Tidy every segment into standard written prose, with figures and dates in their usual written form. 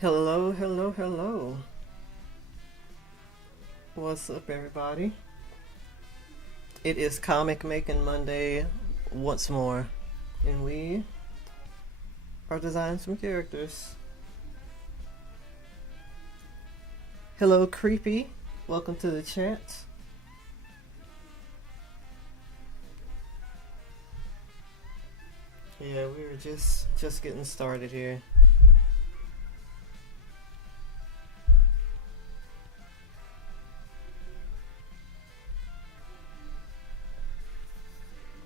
Hello, hello, hello. What's up, everybody? It is Comic Making Monday once more, and we are designing some characters. Hello, Creepy. Welcome to the chat. Yeah, we were just getting started here.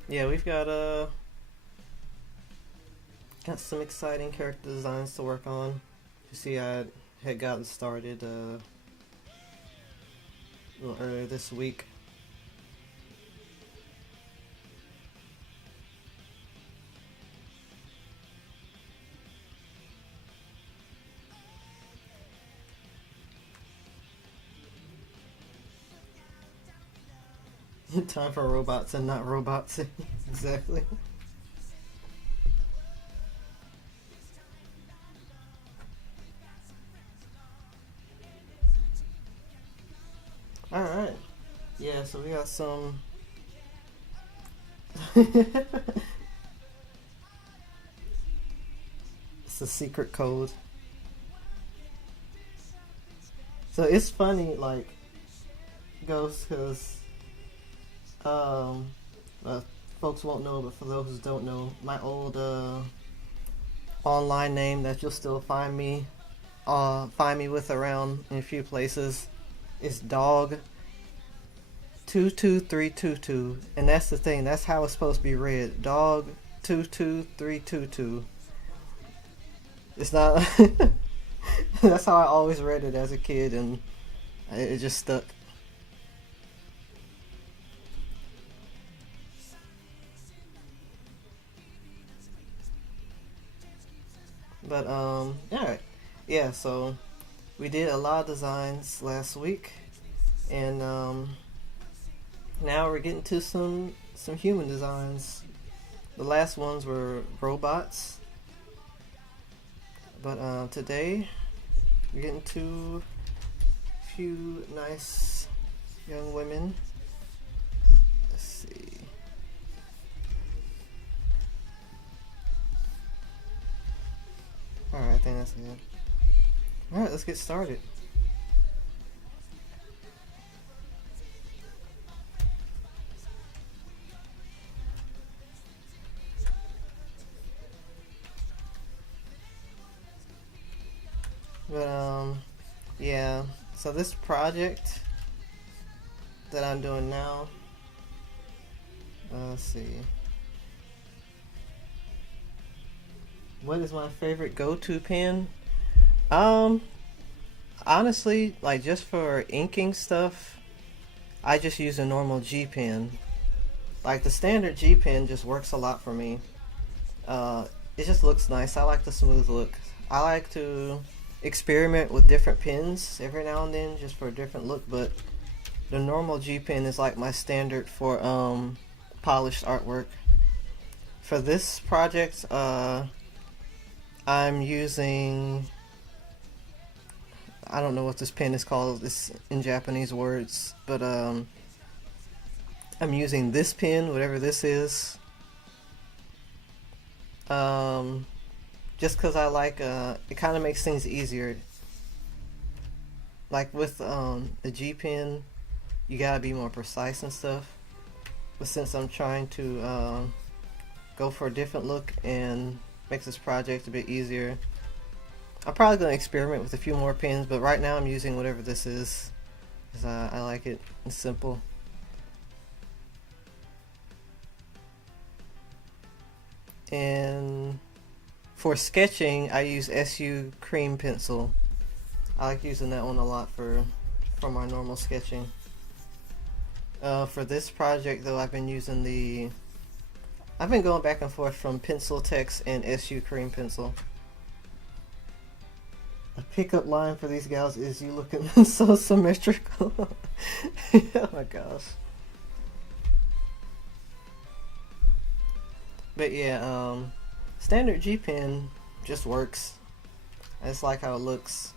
Yeah, we've got some exciting character designs to work on. You see, I had gotten started a little earlier this week. Time for robots and not robots. Exactly. Alright. Yeah, so we got some. It's a secret code. So it's funny, like, Ghost, because um, folks won't know, but for those who don't know, my old online name that you'll still find me with around in a few places is Dog 22322, and that's the thing. That's how it's supposed to be read. Dog 22322. It's not. That's how I always read it as a kid, and it just stuck. But alright. Yeah, so we did a lot of designs last week, and now we're getting to some human designs. The last ones were robots, but today we're getting to a few nice young women. Let's see. Alright, I think that's good. Alright, let's get started. But yeah. So this project that I'm doing now, let's see. What is my favorite go-to pen? Um, Honestly, like just for inking stuff, I just use a normal G pen. Like the standard G pen just works a lot for me. It just looks nice. I like the smooth look. I like to experiment with different pens every now and then just for a different look, but the normal G pen is like my standard for polished artwork. For this project, I'm using, I don't know what this pen is called. It's in Japanese words, but I'm using this pen, whatever this is. Um, just because I like it kind of makes things easier. Like with the G pen, you gotta be more precise and stuff. But since I'm trying to go for a different look and make this project a bit easier, I'm probably gonna experiment with a few more pens. But right now I'm using whatever this is, because I like it. It's simple. And for sketching, I use SU cream pencil. I like using that one a lot for my normal sketching. For this project though, I've been going back and forth from Pencil Text and SU cream pencil. A pickup line for these gals is "you looking so symmetrical." Oh my gosh. But yeah, standard G pen just works. I just like how it looks.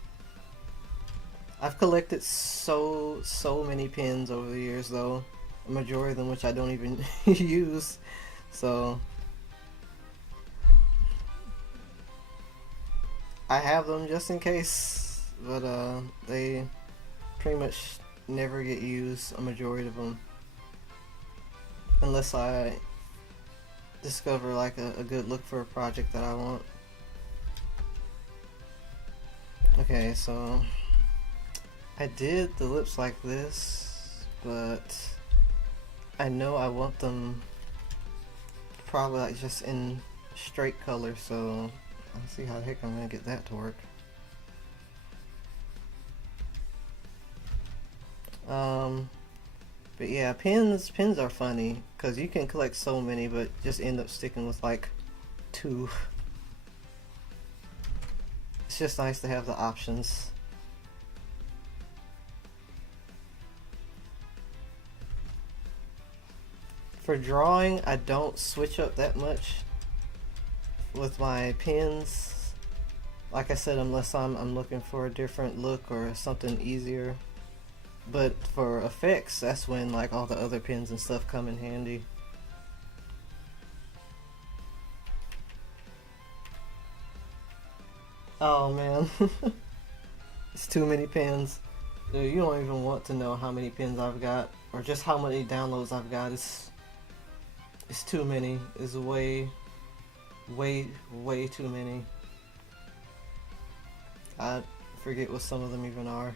I've collected so many pins over the years though. A majority of them which I don't even use. So I have them just in case, but they pretty much never get used, a majority of them, unless I discover like a good look for a project that I want. Okay, so I did the lips like this, but I know I want them probably like just in straight color, so I'll see how the heck I'm gonna get that to work. But yeah, pins are funny because you can collect so many, but just end up sticking with like 2. It's just nice to have the options. For drawing, I don't switch up that much with my pins. Like I said, unless I'm looking for a different look or something easier. But for effects, that's when like all the other pins and stuff come in handy. Oh man, it's too many pins. Dude, you don't even want to know how many pins I've got, or just how many downloads I've got. It's too many. It's way too many. I forget what some of them even are.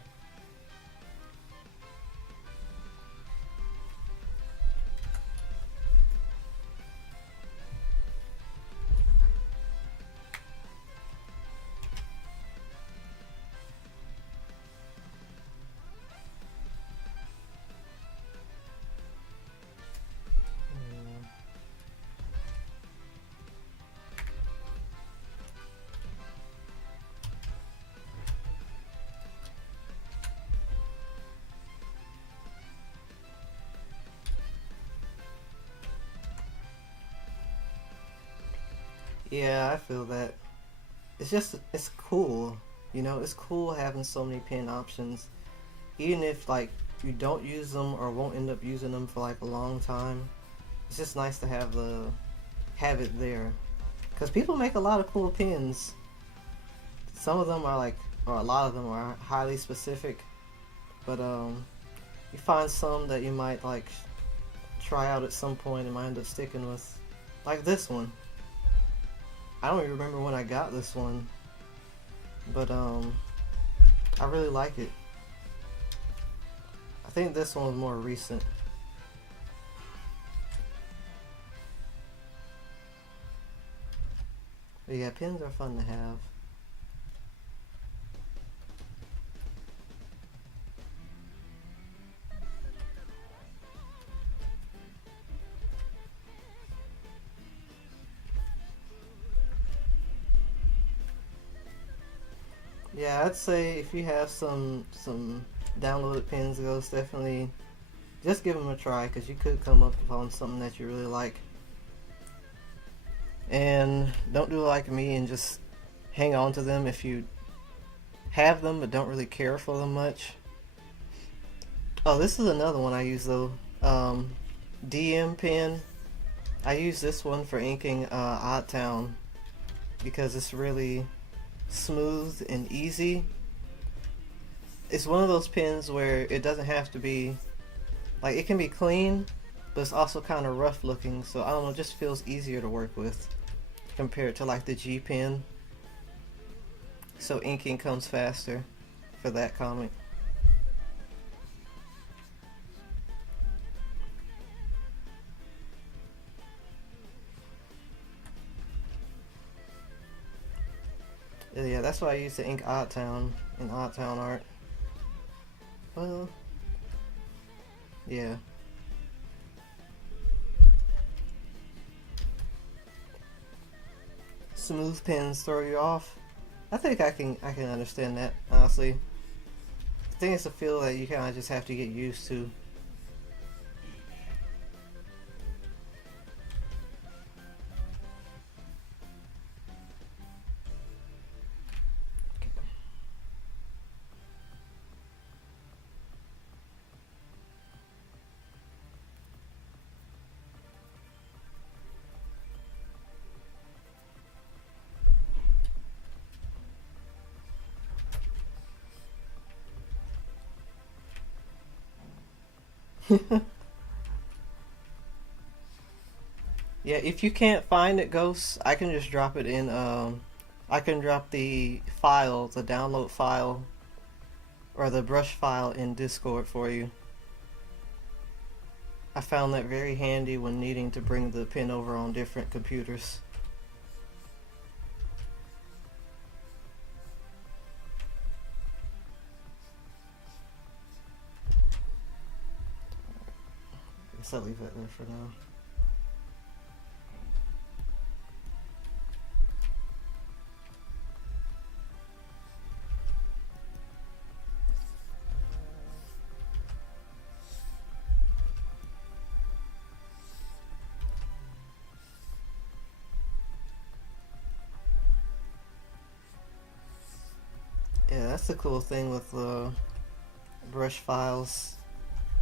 Yeah, I feel that. It's cool. You know, it's cool having so many pin options. Even if like you don't use them or won't end up using them for like a long time, it's just nice to have it there. Cause people make a lot of cool pins. Some of them are like, or a lot of them are highly specific, but you find some that you might like try out at some point and might end up sticking with, like this one. I don't even remember when I got this one, but I really like it. I think this one was more recent. But yeah, pins are fun to have. Yeah, I'd say if you have some downloaded pins, those definitely just give them a try because you could come up upon something that you really like. And don't do like me and just hang on to them if you have them but don't really care for them much. Oh, this is another one I use though. DM pen. I use this one for inking Odd Town because it's really smooth and easy. It's one of those pens where it doesn't have to be like, it can be clean, but it's also kind of rough looking, so I don't know, it just feels easier to work with compared to like the G pen. So inking comes faster for that comic. Yeah, that's why I used to ink Odd Town in Odd Town art. Well, yeah. Smooth pens throw you off. I think I can understand that, honestly. I think it's a feel that you kind of just have to get used to. Yeah, if you can't find it, Ghost, I can just drop it in. I can drop the file, the download file, or the brush file in Discord for you. I found that very handy when needing to bring the pen over on different computers. I guess I'll leave that there for now. Yeah, that's the cool thing with brush files,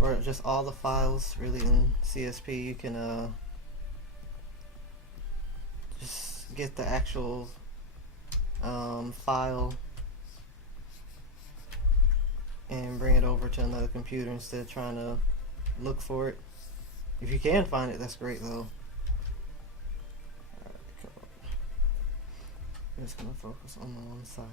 or just all the files really in CSP. You can just get the actual file and bring it over to another computer instead of trying to look for it. If you can find it, that's great though. Alright, cool. I'm just gonna focus on the one side.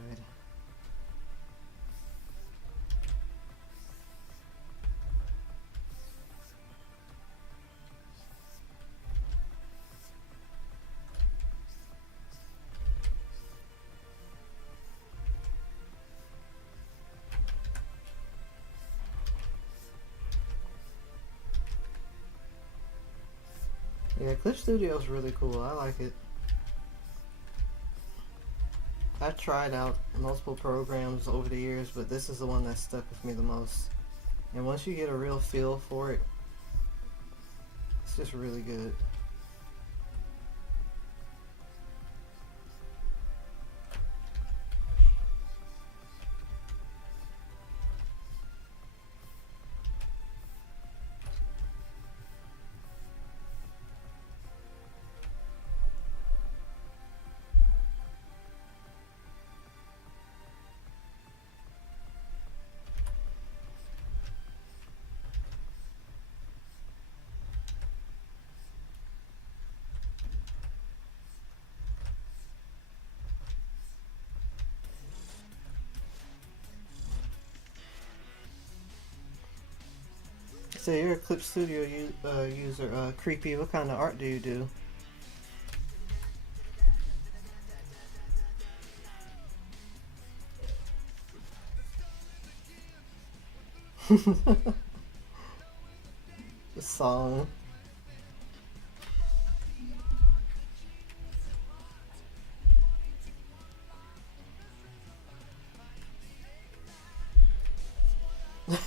Yeah, Clip Studio is really cool. I like it. I've tried out multiple programs over the years, but this is the one that stuck with me the most. And once you get a real feel for it, it's just really good. So you're a Clip Studio user. Creepy, what kind of art do you do? The song.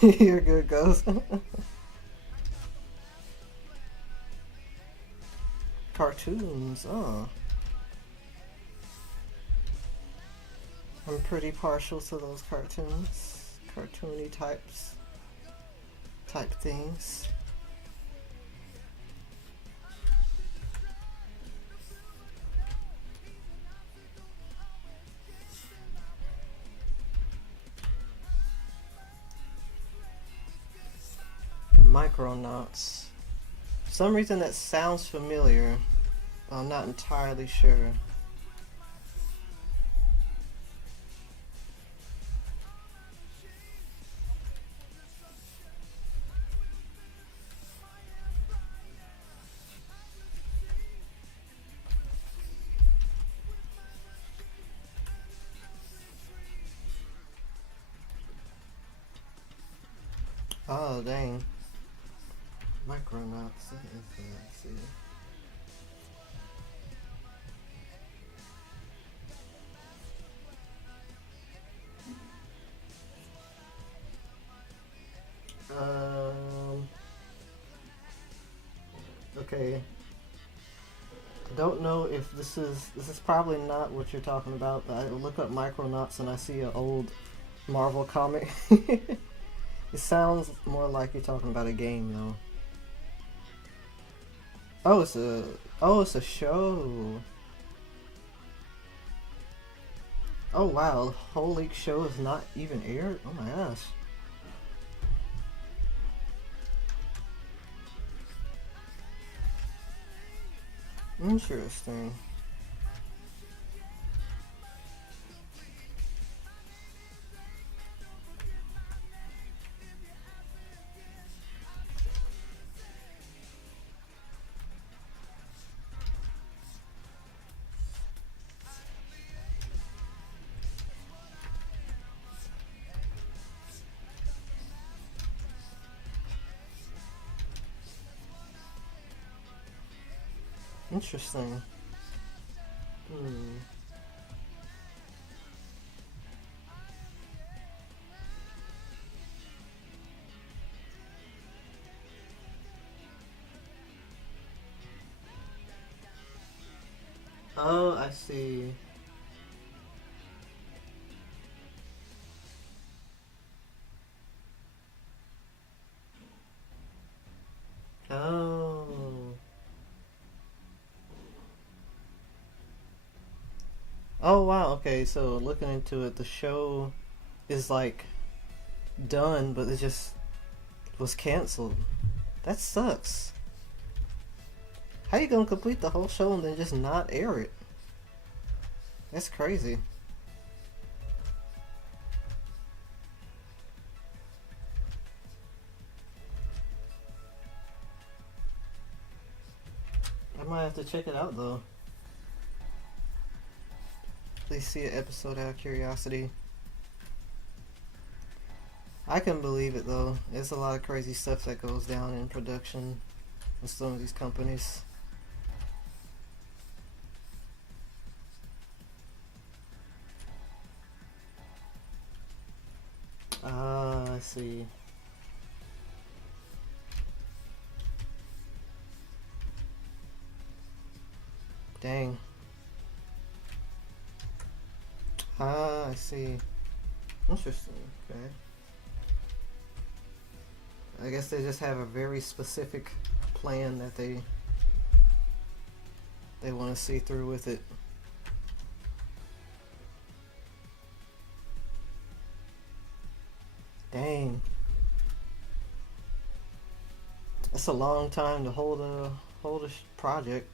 You're good, Ghost. Cartoons, oh. I'm pretty partial to those cartoons. Cartoony type things. Micronauts. For some reason that sounds familiar. I'm not entirely sure. Oh, dang. Micronauts. Let's see. Okay. I don't know if this is probably not what you're talking about, but I look up Micronauts and I see an old Marvel comic. It sounds more like you're talking about a game though. It's a show. Oh wow, the whole league show is not even aired? Oh my gosh. Interesting. Interesting. Hmm. Oh, I see. Oh. Oh wow, okay, so looking into it, the show is like done, but it just was canceled. That sucks. How you gonna complete the whole show and then just not air it? That's crazy. I might have to check it out though. Please see an episode out of curiosity. I can believe it though. There's a lot of crazy stuff that goes down in production with some of these companies. Ah, I see. Dang. Ah, I see. Interesting. Okay. I guess they just have a very specific plan that they want to see through with it. Dang. That's a long time to hold a project.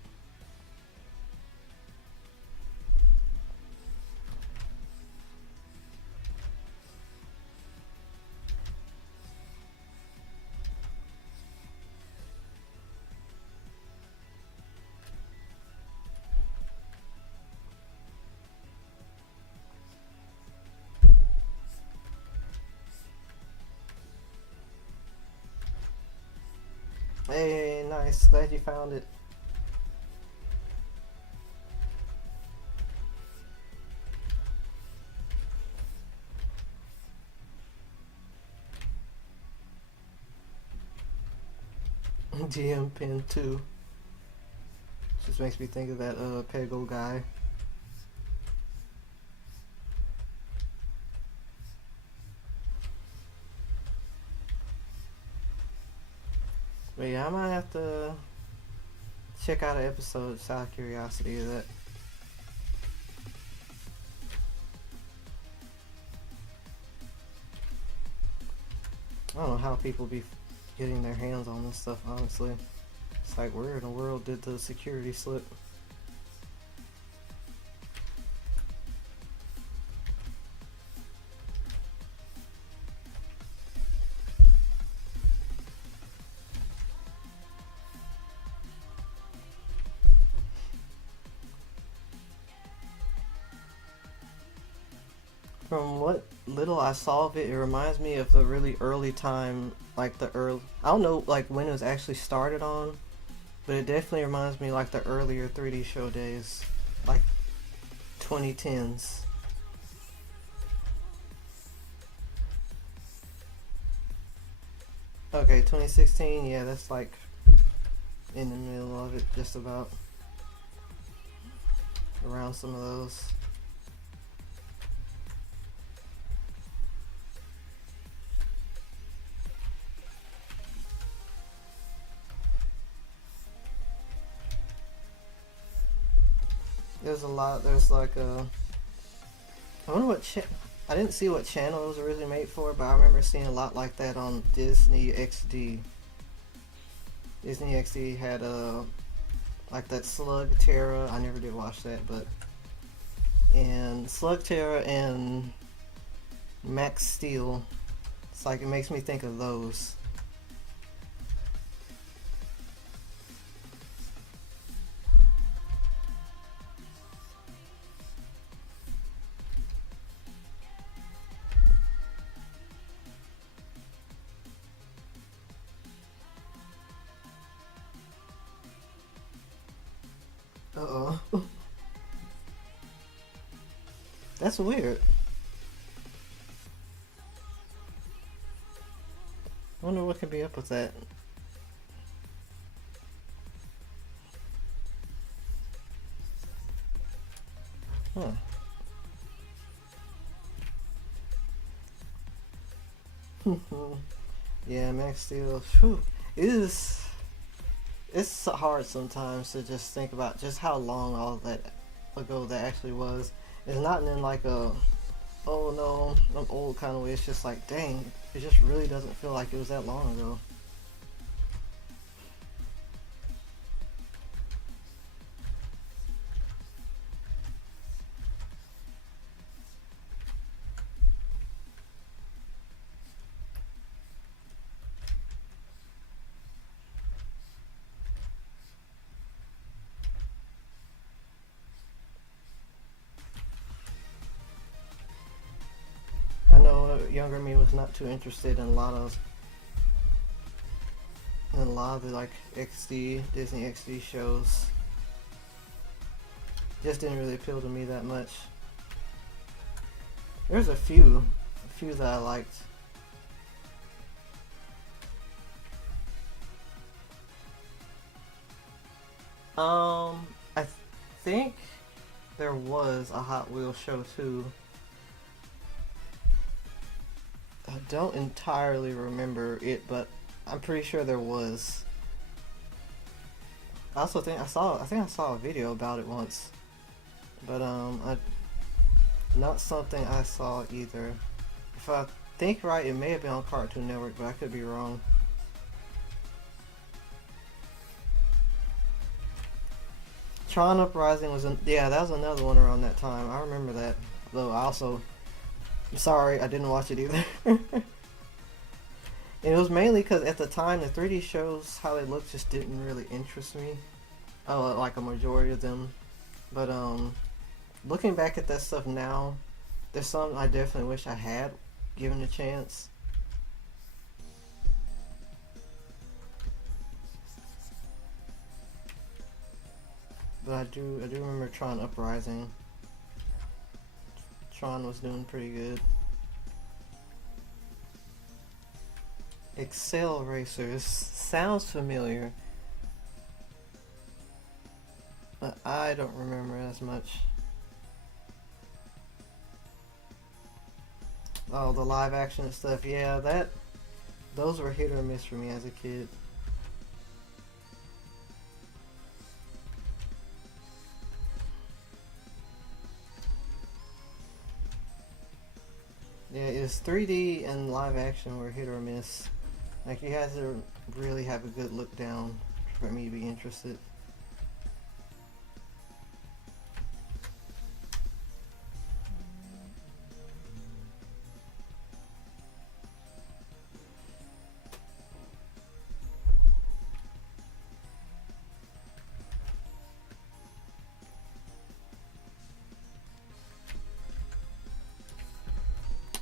Hey, nice. Glad you found it. GM Pin 2. Just makes me think of that Pego guy. But yeah, I might have to check out an episode just out of curiosity of that. I don't know how people be getting their hands on this stuff, honestly. It's like, where in the world did the security slip? From what little I saw of it, it reminds me of the really early time, like the early. I don't know, like when it was actually started on, but it definitely reminds me like the earlier 3D show days, like 2010s. Okay, 2016. Yeah, that's like in the middle of it, just about around some of those. There's a lot. There's like a. I wonder what. I didn't see what channel it was originally made for, but I remember seeing a lot like that on Disney XD. Disney XD had like that Slug Terra. I never did watch that, but and Slug Terra and Max Steel. It's like it makes me think of those. Uh-oh. That's weird. I wonder what could be up with that. Huh. Yeah, Max Steel. Whew. It's hard sometimes to just think about just how long all that ago that actually was. It's not in like a, oh no, I'm old kind of way. It's just like, dang, it just really doesn't feel like it was that long ago. I know younger me was not too interested in a lot of the like Disney XD shows. Just didn't really appeal to me that much. There's a few that I liked. I think there was a Hot Wheels show too. I don't entirely remember it, but I'm pretty sure there was. I also think I saw a video about it once, but not something I saw either. If I think right, it may have been on Cartoon Network, but I could be wrong. Tron Uprising yeah, that was another one around that time. I remember that. Though I'm sorry, I didn't watch it either. And it was mainly because at the time the 3D shows, how they looked, just didn't really interest me. Like a majority of them. But looking back at that stuff now, there's some I definitely wish I had given a chance. But I do remember Tron Uprising. Tron was doing pretty good. Excel Racers sounds familiar, but I don't remember as much. Oh, the live action stuff, yeah, those were hit or miss for me as a kid. Yeah, it's 3D and live action were hit or miss. Like, you had to really have a good look down for me to be interested.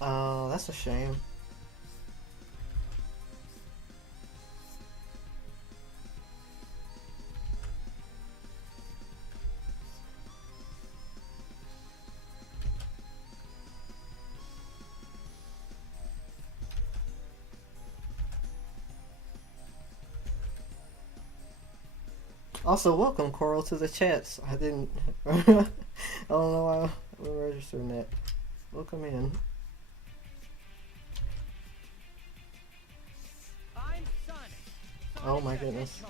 Oh, that's a shame. Also, welcome Coral to the chats. I didn't. I don't know why I'm registering that. Welcome in. I'm Sonic. Oh my goodness.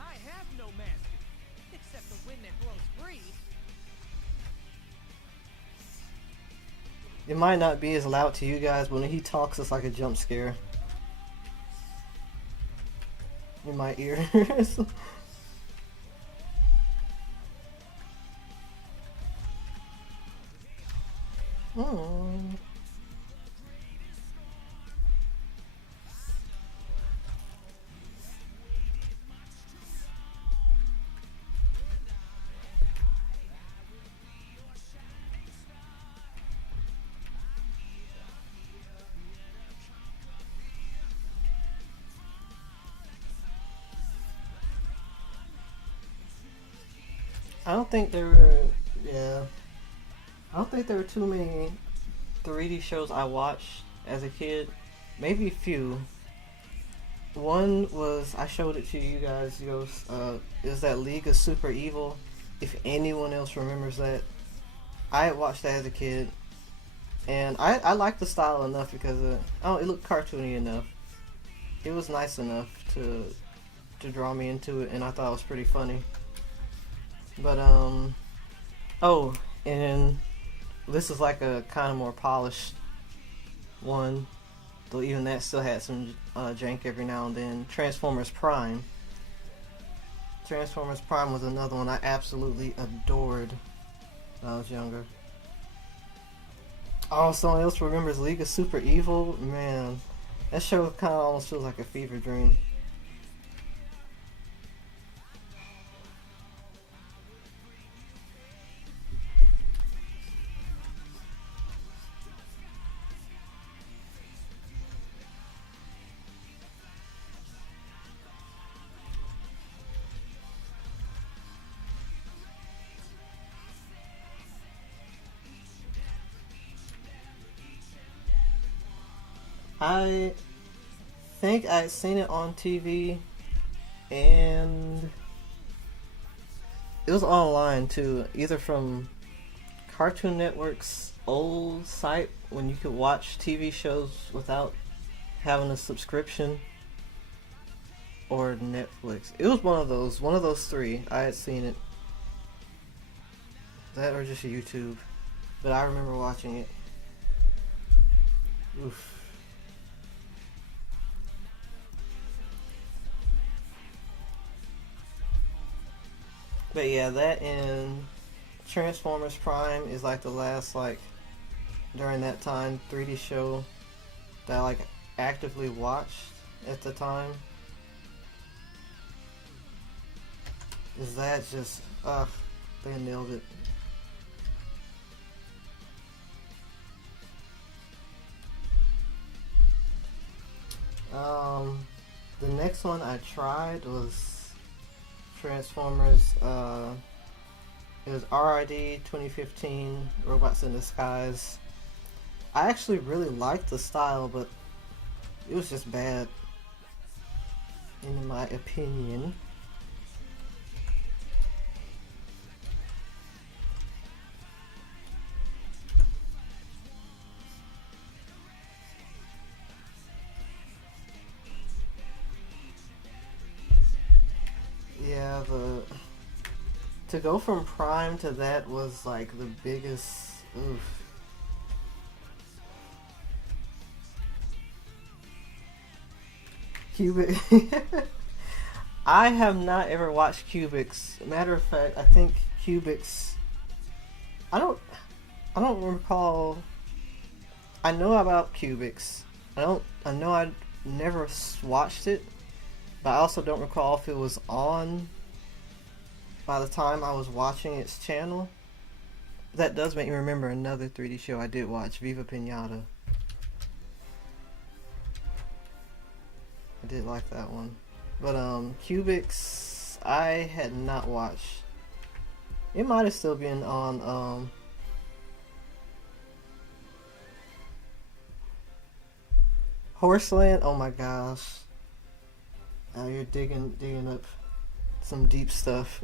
I have no master, except the wind that blows free. It might not be as loud to you guys, but when he talks, it's like a jump scare in my ears. Hmm. I don't think there were. Yeah. I don't think there were too many 3D shows I watched as a kid. Maybe a few. One was I showed it to you guys. Is that League of Super Evil? If anyone else remembers that, I had watched that as a kid, and I liked the style enough because it looked cartoony enough. It was nice enough to draw me into it, and I thought it was pretty funny. But oh, and this is like a kind of more polished one, though even that still had some jank every now and then. Transformers Prime. Transformers Prime was another one I absolutely adored when I was younger. Oh, someone else remembers League of Super Evil? Man, that show kind of almost feels like a fever dream. I think I'd seen it on TV, and it was online too, either from Cartoon Network's old site when you could watch TV shows without having a subscription, or Netflix. It was one of those three. I had seen it. That or just YouTube. But I remember watching it. Oof. But yeah, that and Transformers Prime is like the last during that time 3D show that I actively watched at the time. Is that just they nailed it. Um the next one I tried was Transformers it was RID 2015 Robots in Disguise. I actually really liked the style, but it was just bad in my opinion. Yeah, the to go from Prime to that was like the biggest oof. Cubic. I have not ever watched Cubics. Matter of fact, I think Cubics. I don't. I don't recall. I know about Cubics. I don't. I know I never watched it, but I also don't recall if it was on by the time I was watching its channel. That does make me remember another 3D show I did watch, Viva Pinata. I did like that one. But Cubics I had not watched. It might have still been on Horseland. Oh my gosh. Now you're digging up some deep stuff.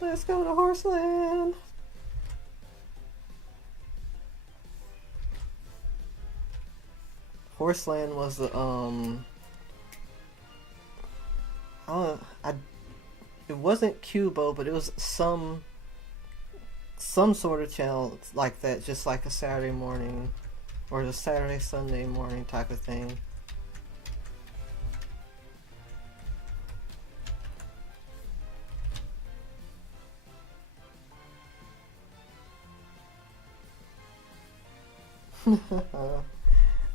Let's go to Horseland. Horseland was the I it wasn't Cubo, but it was some sort of channel like that, just like a Saturday morning or the Saturday Sunday morning type of thing.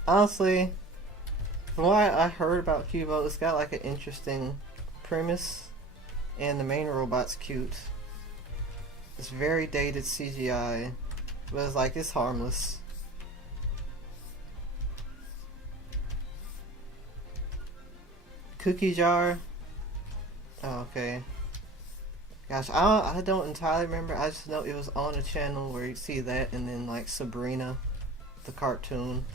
Honestly, from what I heard about Cubo, it's got like an interesting premise, and the main robot's cute. It's very dated CGI, but it's like it's harmless. Cookie jar. Oh, okay. Gosh, I don't entirely remember. I just know it was on a channel where you see that, and then like Sabrina, the cartoon.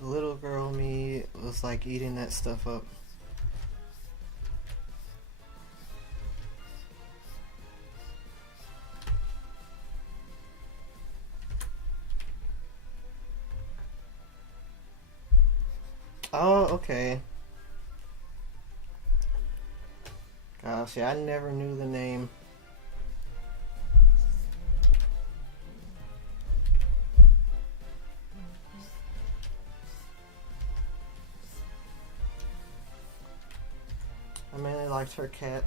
Little girl me was like eating that stuff up. Oh, okay. Gosh, yeah, I never knew the name. I mainly liked her cat.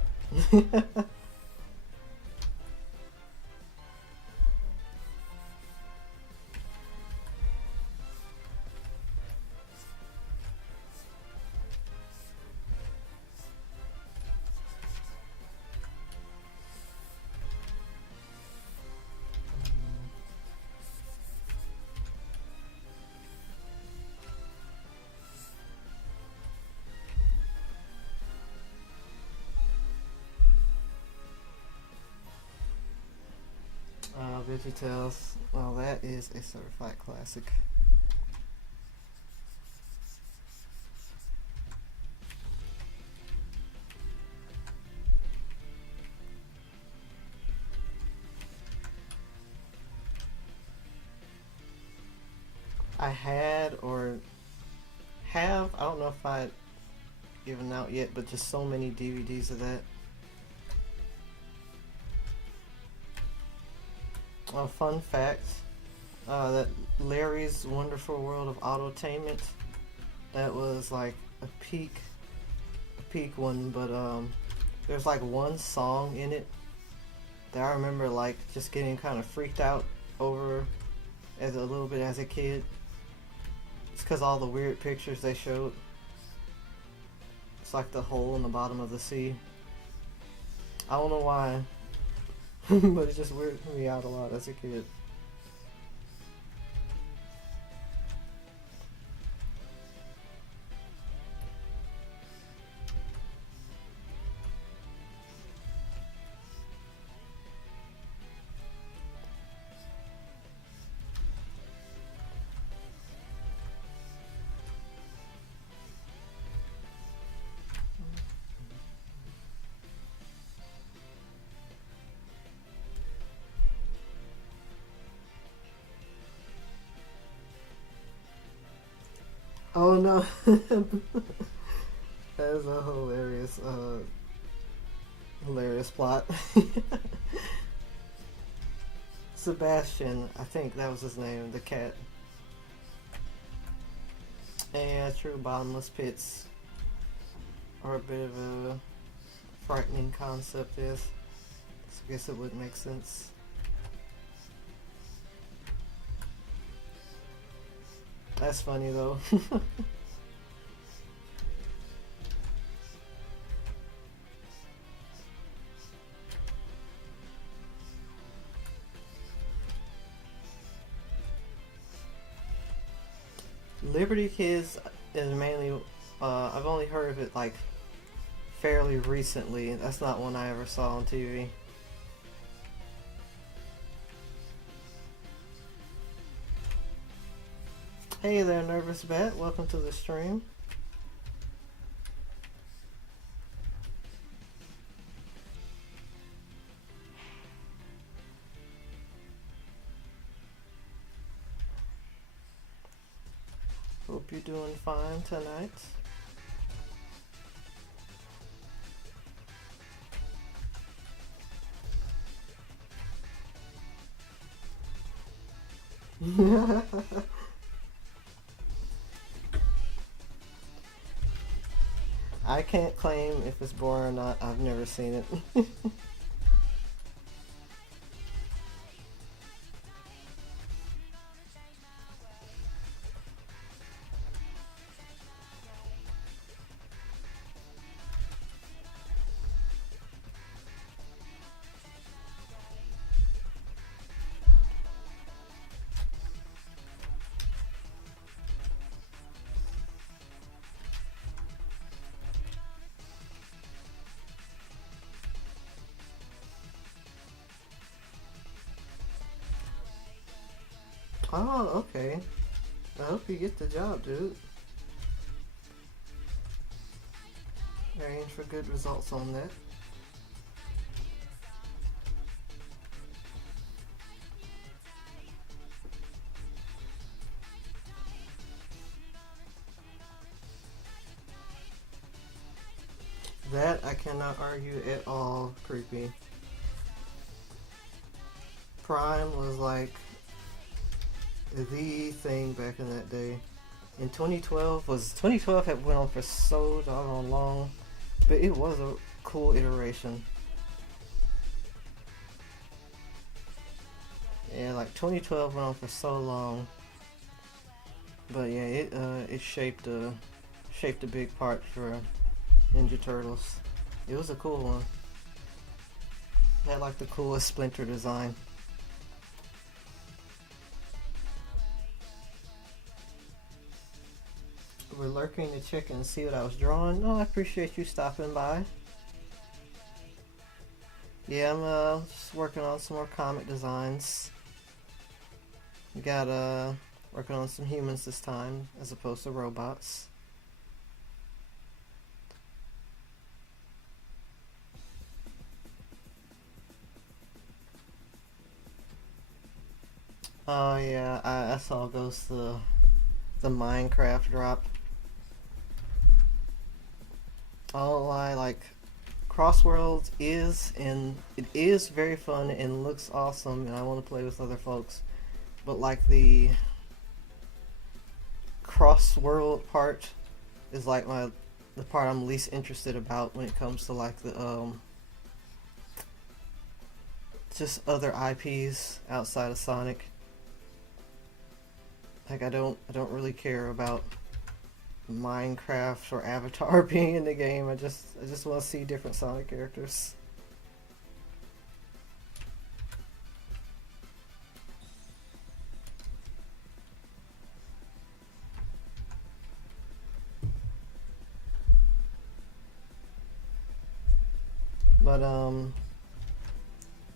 VeggieTales. Well, that is a certified classic. I had or have, I don't know if I given out yet, but just so many DVDs of that. A fun fact, that Larry's Wonderful World of Autotainment, that was like a peak one, but there's like one song in it that I remember like just getting kind of freaked out over as a little bit as a kid. It's because all the weird pictures they showed. It's like the hole in the bottom of the sea. I don't know why, but it just weirded me out a lot as a kid. Oh no. That is a hilarious plot. Sebastian, I think that was his name, the cat. And yeah, true, bottomless pits are a bit of a frightening concept, yes. So I guess it would make sense. That's funny though. Liberty Kids is mainly, I've only heard of it like fairly recently. That's not one I ever saw on TV. Hey there, Nervous Bet. Welcome to the stream. Hope you're doing fine tonight. I can't claim if it's boring or not. I've never seen it. Oh, okay. I hope you get the job, dude. I aim for good results on that. That I cannot argue at all. Creepy. Prime was like the thing back in that day. In 2012 had went on for so doggone long, but it was a cool iteration. Yeah, like 2012 went on for so long, but yeah, it shaped a big part for Ninja Turtles. It was a cool one. It had like the coolest Splinter design. We're lurking to check and see what I was drawing. Oh, I appreciate you stopping by. Yeah, I'm just working on some more comic designs. We got working on some humans this time as opposed to robots. Oh yeah, I saw Ghost the Minecraft drop. I won't lie, like Crossworlds is and it is very fun and looks awesome, and I want to play with other folks. But like the cross-world part is like the part I'm least interested about when it comes to like the just other IPs outside of Sonic. Like I don't really care about Minecraft or Avatar being in the game. I just want to see different Sonic characters. But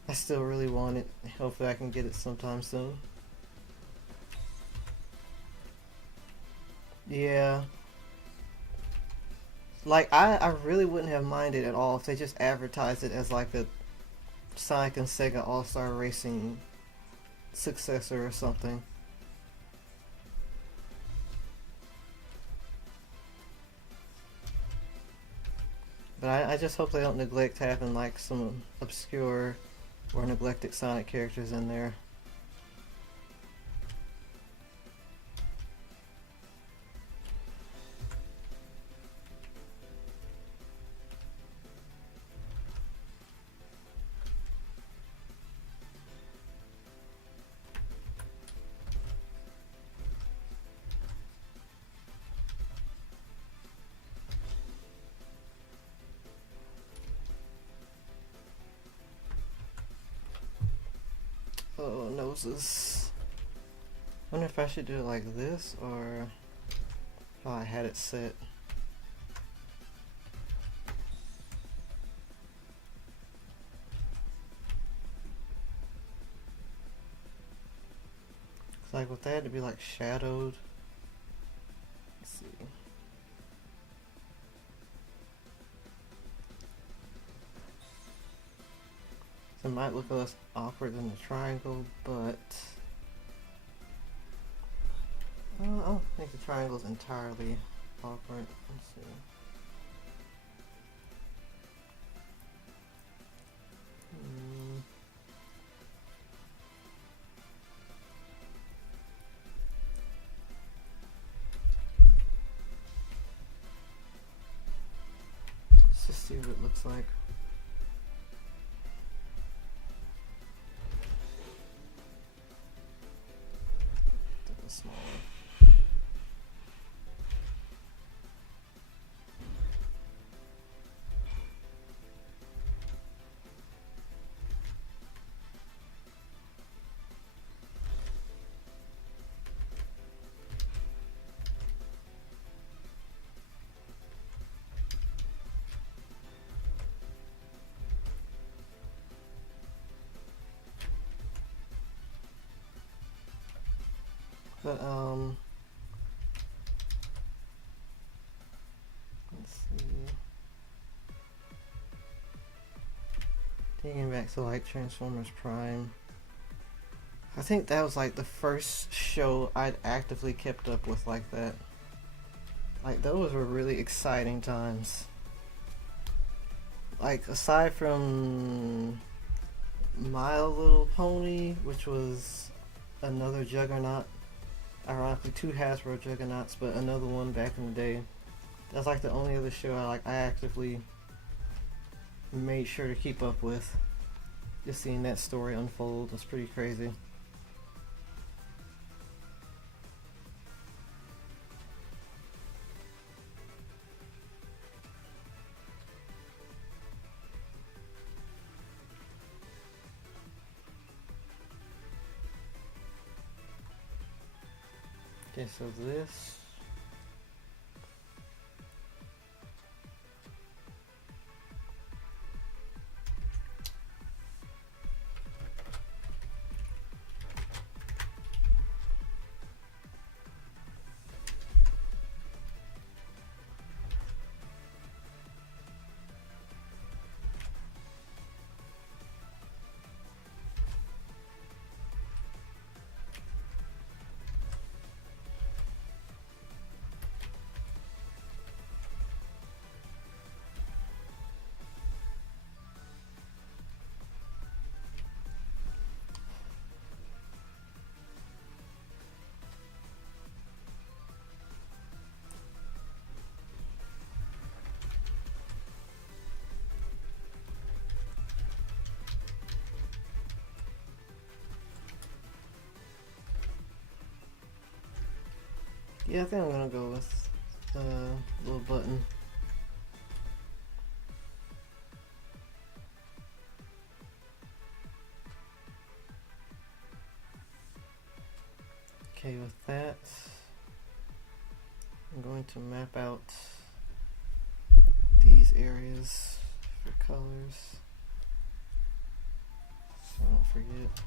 I still really want it. Hopefully I can get it sometime soon. Yeah. Like I really wouldn't have minded at all if they just advertised it as like a Sonic and Sega All-Star Racing successor or something. But I just hope they don't neglect having like some obscure or neglected Sonic characters in there. Oh, noses. Wonder if I should do it like this or if I had it set. It's like with that, it'd be like shadowed. Let's see. So it might look less awkward than the triangle, but I don't think the triangle's entirely awkward. Let's see. Let's just see what it looks like. Smaller. But let's see. Taking back to like Transformers Prime. I think that was like the first show I'd actively kept up with like that. Like those were really exciting times. Like aside from My Little Pony, which was another juggernaut. Ironically, two Hasbro juggernauts, but another one back in the day. That's like the only other show I actively made sure to keep up with. Just seeing that story unfold was pretty crazy. Okay, so this. Yeah, I think I'm gonna go with the little button. Okay, with that, I'm going to map out these areas for colors so I don't forget.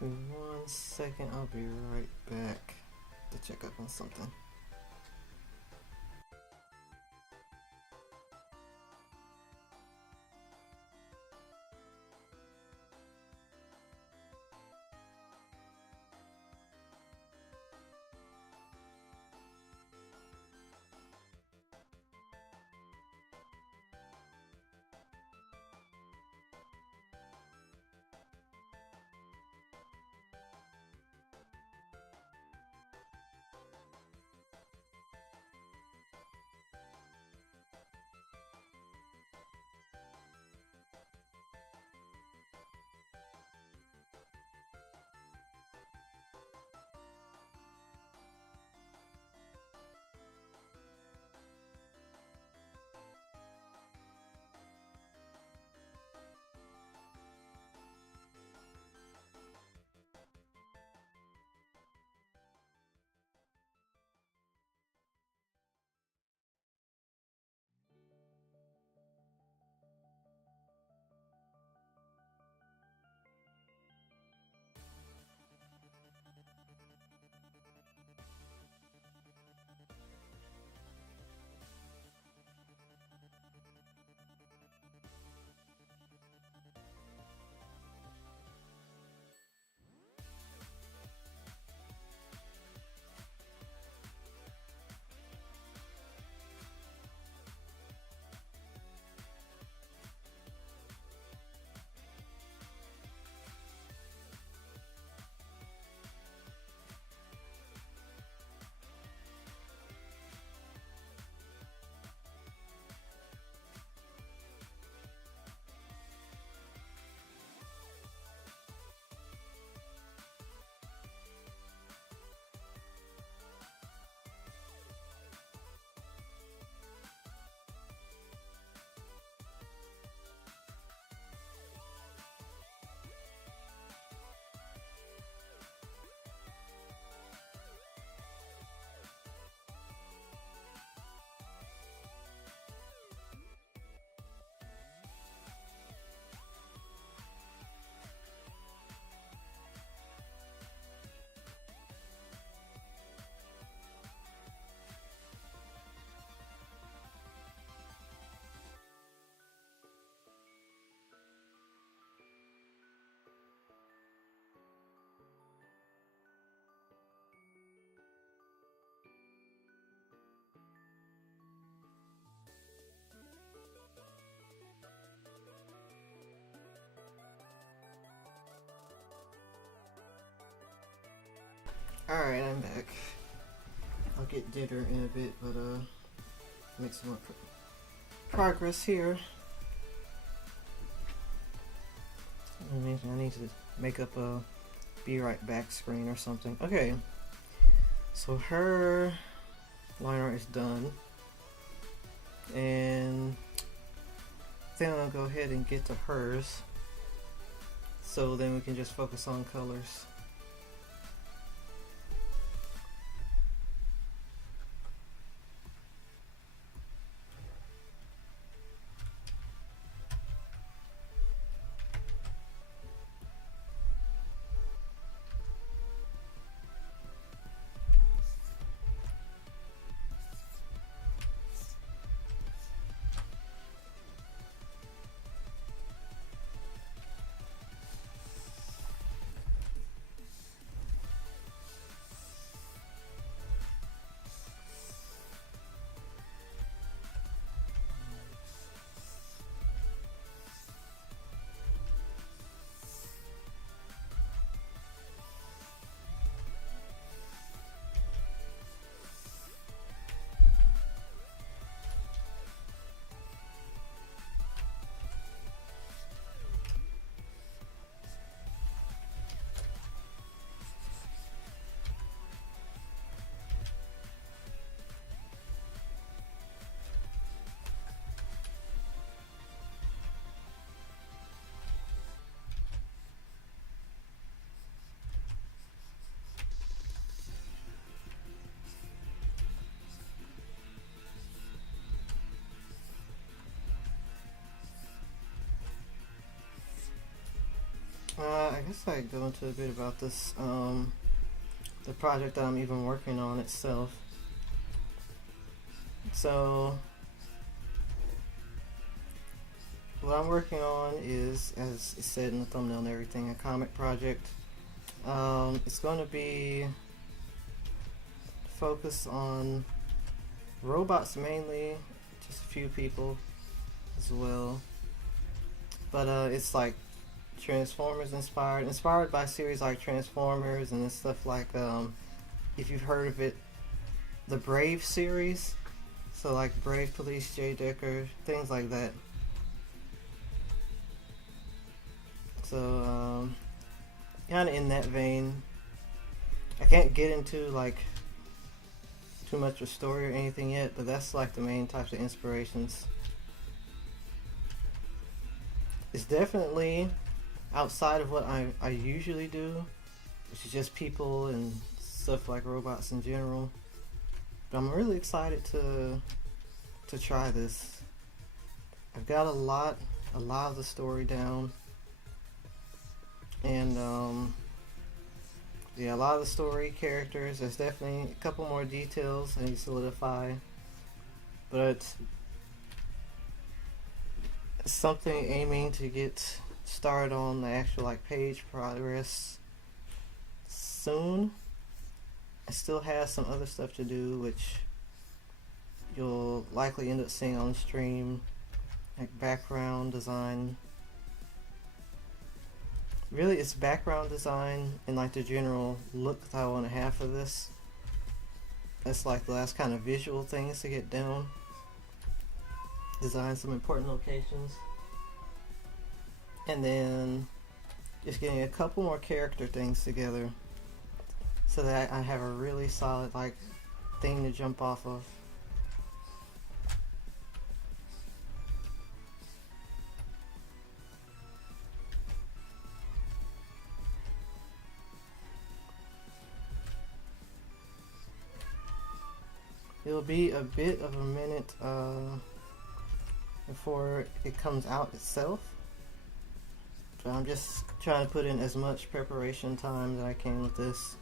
Give me 1 second, I'll be right back to check up on something. Alright, I'm back. I'll get dinner in a bit, but make some more progress here. I need to make up a be right back screen or something. Okay, so her line art is done, and then I'll go ahead and get to hers, so then we can just focus on colors. I guess I could go into a bit about this, the project that I'm even working on itself. So, what I'm working on is, as it said in the thumbnail and everything, a comic project. It's going to be focused on robots mainly, just a few people as well. But it's like Transformers inspired by series like Transformers and stuff like if you've heard of it, the Brave series, so like Brave Police, Jay Decker, things like that. So kind of in that vein. I can't get into like too much of story or anything yet, but that's like the main types of inspirations. It's definitely outside of what I usually do, which is just people and stuff like robots in general. But I'm really excited to try this. I've got a lot of the story down, and yeah, a lot of the story characters. There's definitely a couple more details I need to solidify, but it's something aiming to get started on the actual like page progress soon. I still have some other stuff to do, which you'll likely end up seeing on stream, like background design. Really, it's background design and like the general look that I want to have for this. That's like the last kind of visual things to get down. Design some important locations. And then just getting a couple more character things together so that I have a really solid like thing to jump off of. It'll be a bit of a minute before it comes out itself. So I'm just trying to put in as much preparation time as I can with this.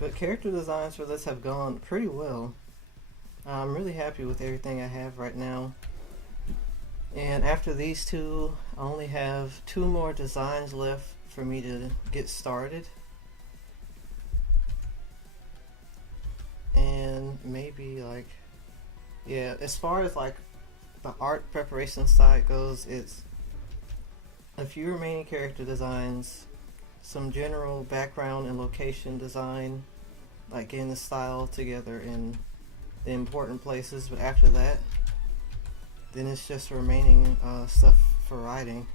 But character designs for this have gone pretty well. I'm really happy with everything I have right now. And after these two, I only have two more designs left for me to get started. And maybe like, yeah, as far as like the art preparation side goes, it's a few remaining character designs, some general background and location design, like getting the style together in the important places. But after that, then it's just remaining stuff for writing.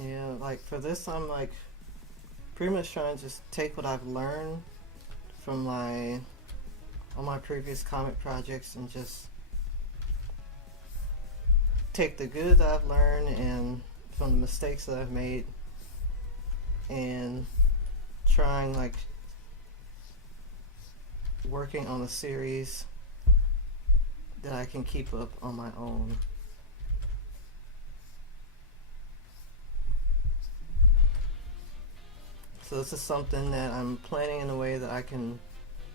Yeah, like for this, I'm like pretty much trying to just take what I've learned from my all my previous comic projects and just take the good that I've learned and from the mistakes that I've made and trying like working on a series that I can keep up on my own. So this is something that I'm planning in a way that I can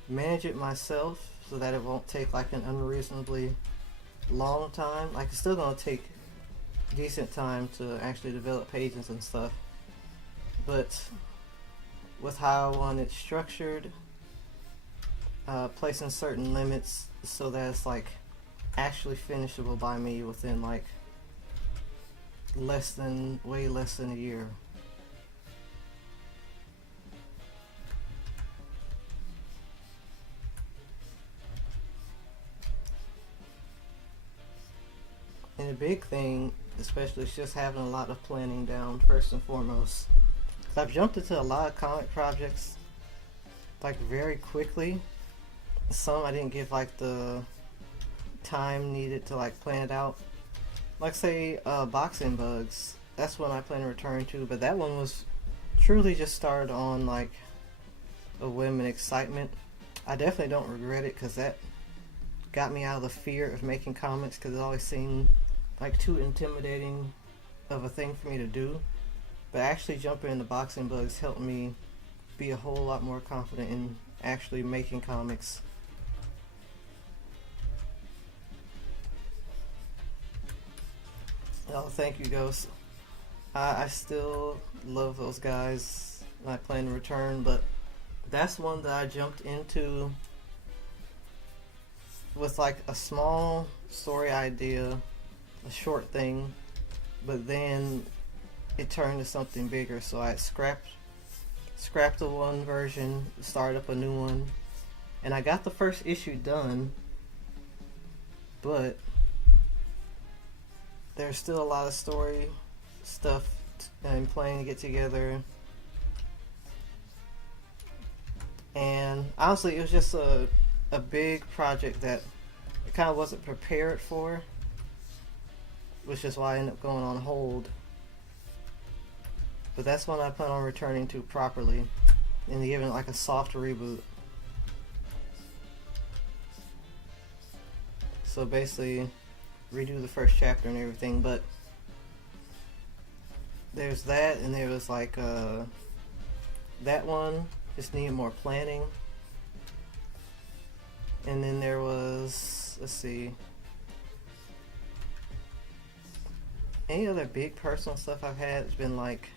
manage it myself so that it won't take like an unreasonably long time. Like it's still gonna take decent time to actually develop pages and stuff. But with how I want it structured, placing certain limits so that it's like actually finishable by me within like way less than a year. And the big thing, especially, is just having a lot of planning down first and foremost. 'Cause I've jumped into a lot of comic projects like very quickly. Some I didn't give like the time needed to like plan it out. Like say Boxing Bugs. That's one I plan to return to, but that one was truly just started on like a whim and excitement. I definitely don't regret it because that got me out of the fear of making comics because it always seemed like too intimidating of a thing for me to do. But actually jumping into Boxing Bugs helped me be a whole lot more confident in actually making comics. Oh, thank you, Ghost. I still love those guys and I plan to return, but that's one that I jumped into with like a small story idea, a short thing, but then it turned to something bigger. So I scrapped the one version, started up a new one, and I got the first issue done, but there's still a lot of story stuff I'm planning to get together. And honestly, it was just a big project that I kind of wasn't prepared for, which is why I ended up going on hold. But that's one I plan on returning to properly and giving it like a soft reboot. So basically, redo the first chapter and everything. But there's that, and there was like that one just needed more planning. And then there was, let's see, any other big personal stuff I've had has been like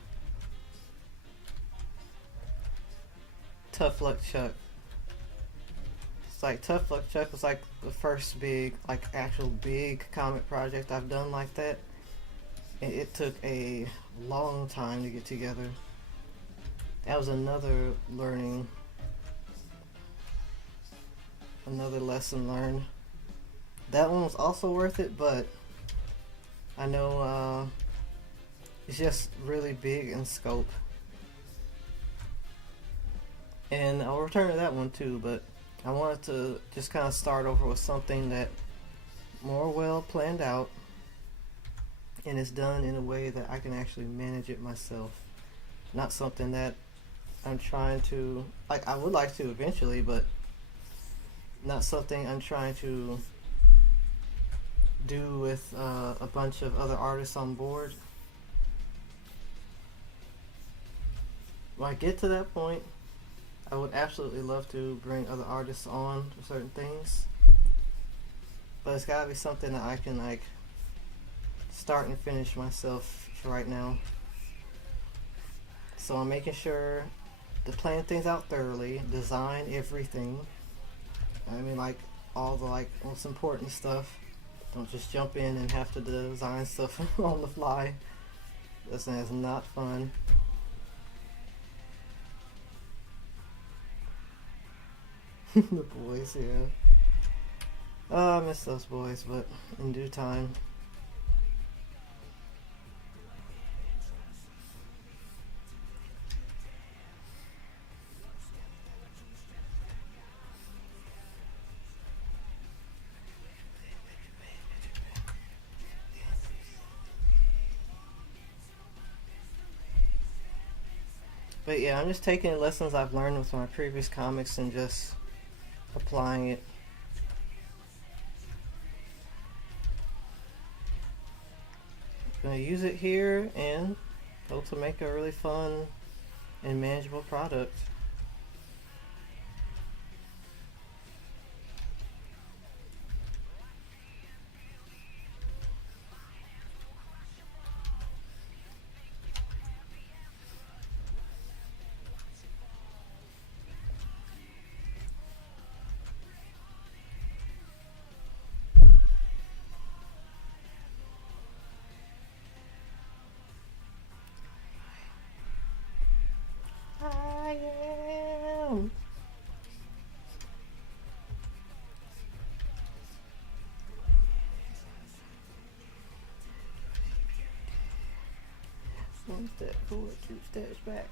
Tough Luck Chuck. It's like Tough Luck Chuck was like the first big, like actual big comic project I've done like that. And it took a long time to get together. That was another learning, another lesson learned. That one was also worth it, but I know it's just really big in scope. And I'll return to that one too, but I wanted to just kind of start over with something that more well planned out and is done in a way that I can actually manage it myself. Not something that I'm trying to, like, I would like to eventually, but not something I'm trying to do with a bunch of other artists on board. When I get to that point, I would absolutely love to bring other artists on for certain things, but it's gotta be something that I can like start and finish myself for right now. So I'm making sure to plan things out thoroughly, design everything. I mean, like all the like most important stuff. Don't just jump in and have to design stuff on the fly. That's not fun. The boys, yeah. Oh, I miss those boys, but in due time. But yeah, I'm just taking lessons I've learned with my previous comics and just applying it. Gonna use it here and hope to make a really fun and manageable product. I am. One step forward, two steps back.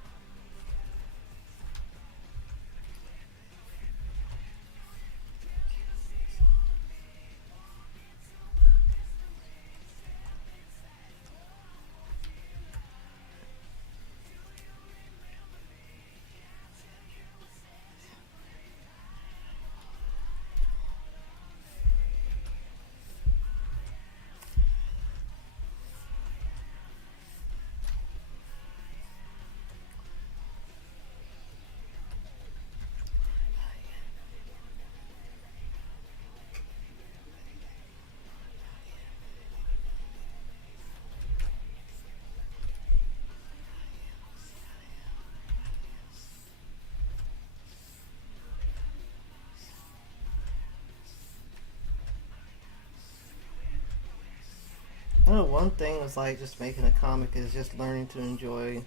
I know one thing was like just making a comic is just learning to enjoy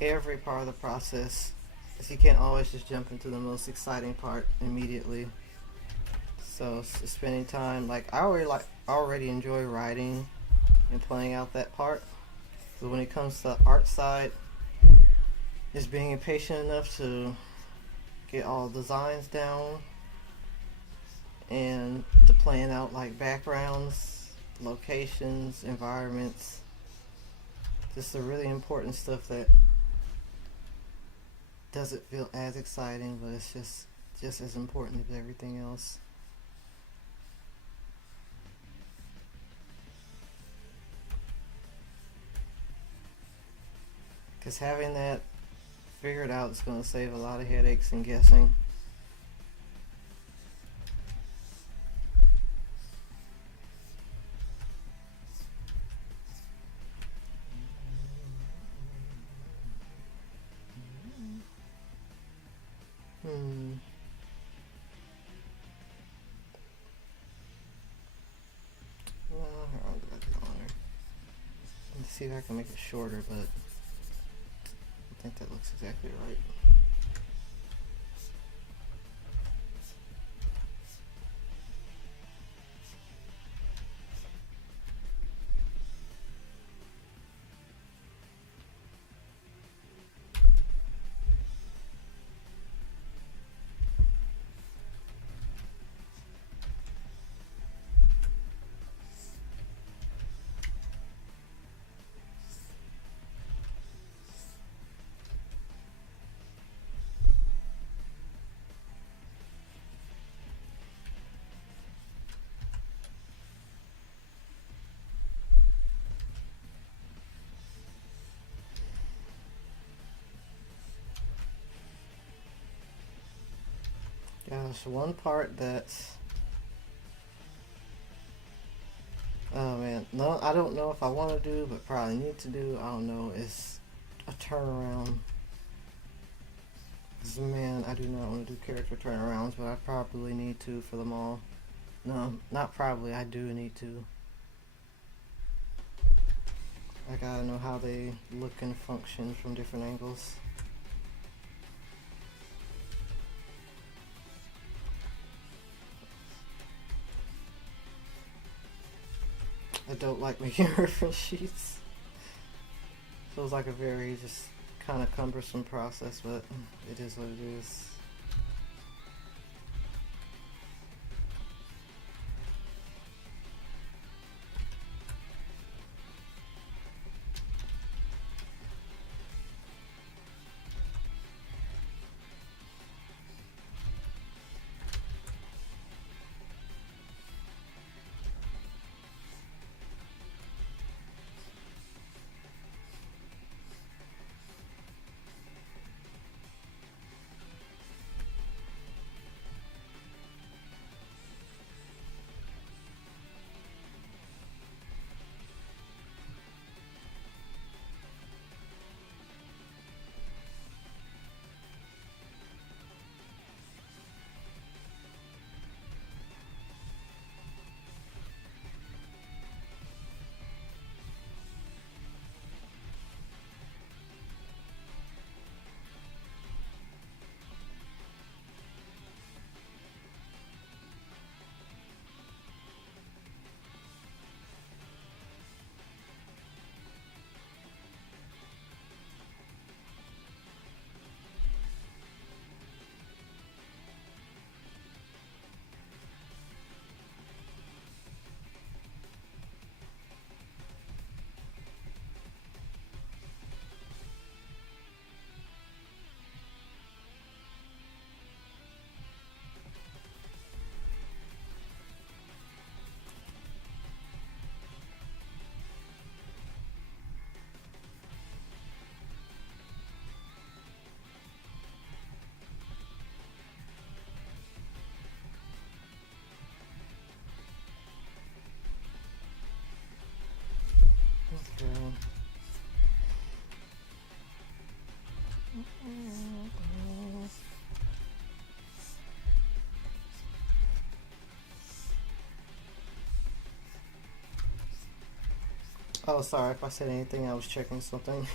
every part of the process. Because you can't always just jump into the most exciting part immediately. So spending time, like I already enjoy writing and playing out that part. But when it comes to the art side, just being impatient enough to get all the designs down and to plan out like backgrounds, locations, environments, just the really important stuff that doesn't feel as exciting, but it's just as important as everything else. Because having that figured out is going to save a lot of headaches and guessing. Hmm. No, I'll go back to the honor. Let's see if I can make it shorter, but I think that looks exactly right. Gosh, one part that's, oh man, no, I don't know if I want to do, but probably need to do. I don't know. Is a turnaround. 'Cause, man, I do not want to do character turnarounds, but I probably need to for them all. No, not probably. I do need to. I gotta know how they look and function from different angles. I don't like making reference sheets. Feels like a very just kind of cumbersome process, but it is what it is. Okay. Oh, sorry if I said anything. I was checking something.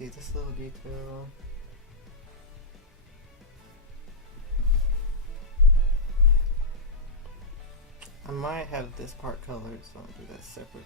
see this little detail. I might have this part colored, so I'll do that separate.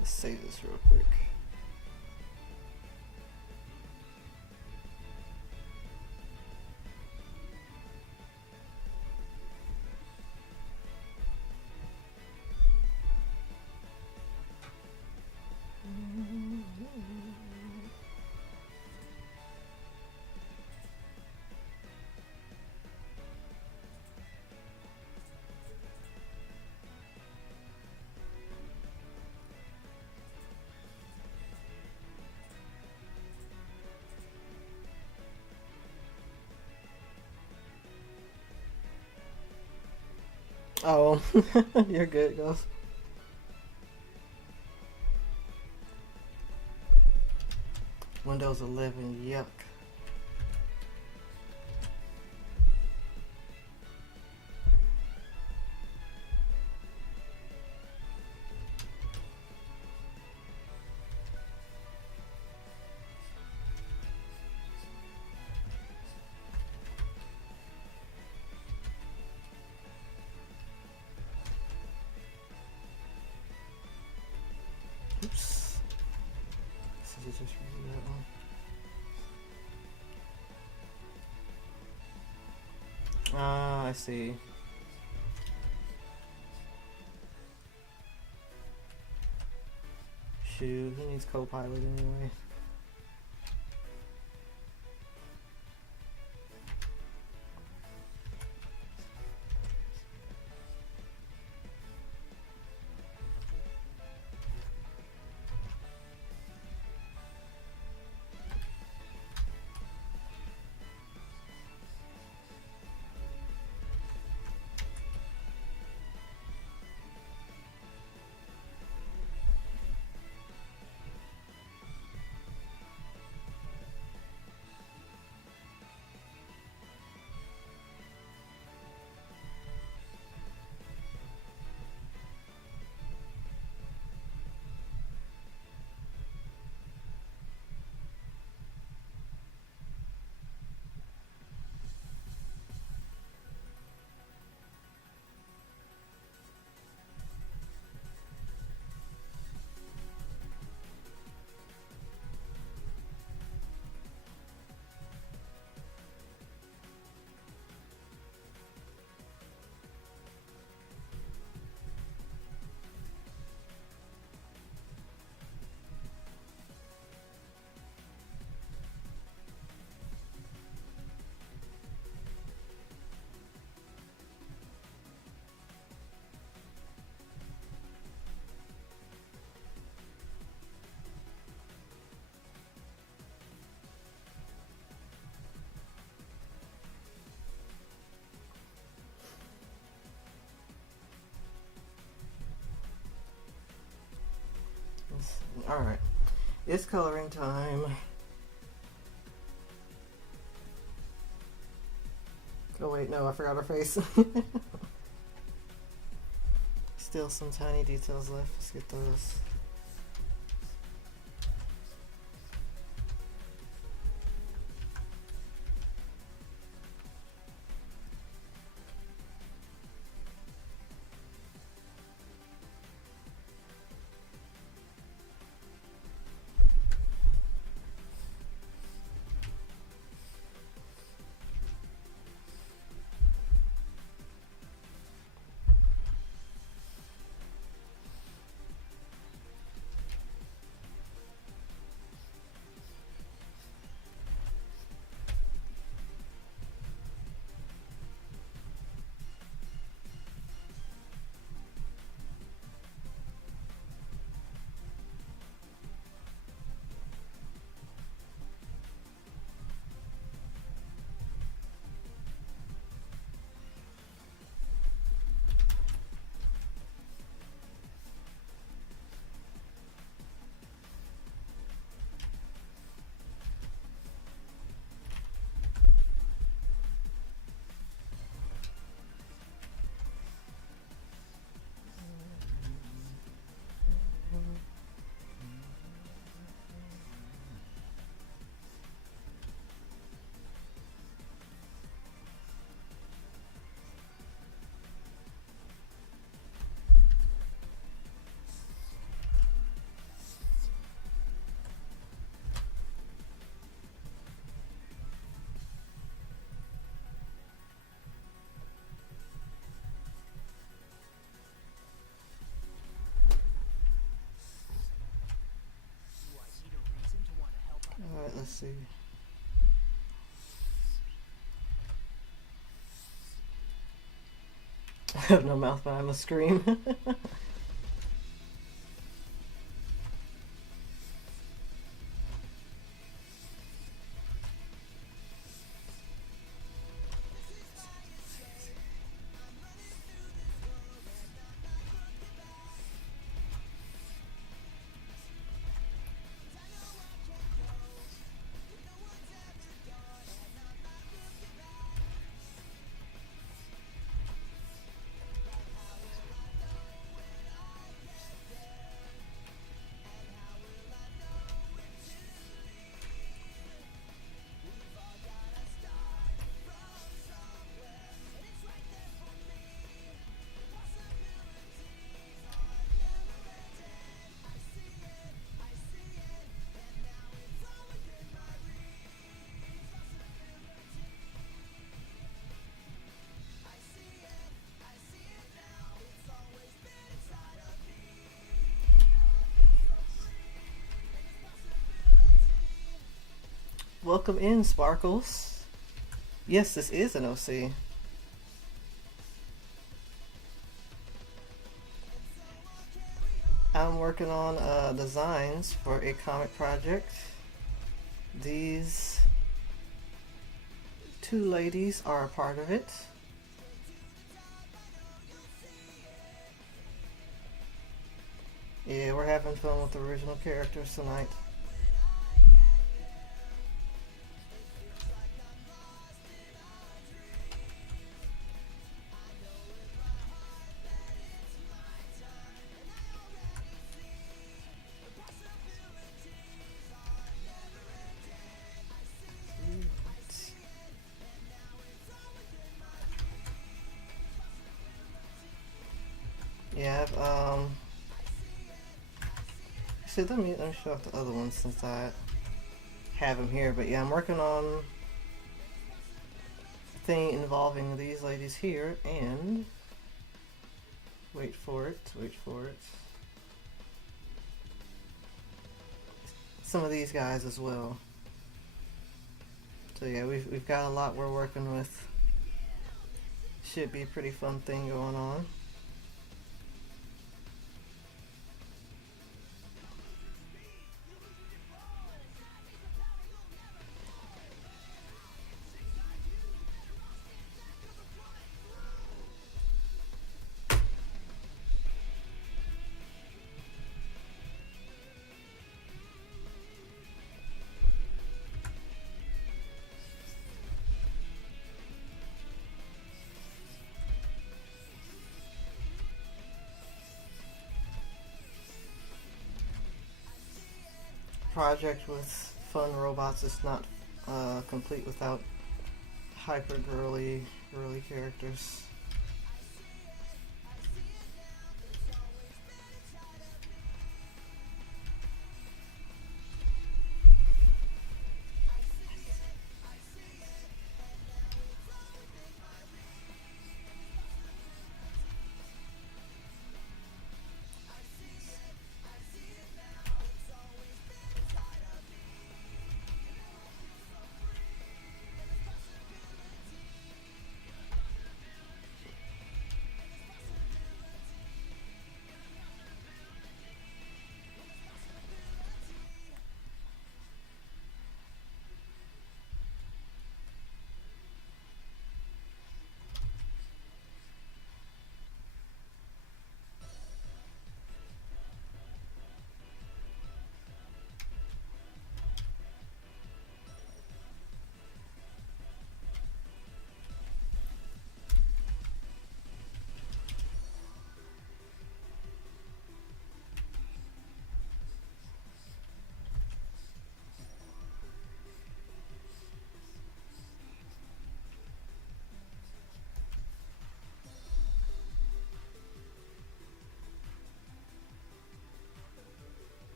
Let's save this real quick. Oh, you're good, Ghost. Windows 11, yuck. Oops. Should I just redo that one? Ah, I see. Shoot, who needs Copilot anyway? Alright, it's coloring time. Oh wait, no, I forgot her face. Still some tiny details left. Let's get those. Alright, let's see. I have no mouth, but I'm a scream. Welcome in, Sparkles. Yes, this is an OC. I'm working on designs for a comic project. These two ladies are a part of it. Yeah, we're having fun with the original characters tonight. Yeah, see, let me show off the other ones since I have them here. But yeah, I'm working on a thing involving these ladies here, and wait for it, some of these guys as well. So yeah, we've got a lot we're working with. Should be a pretty fun thing going on. Project with fun robots is not complete without hyper girly characters.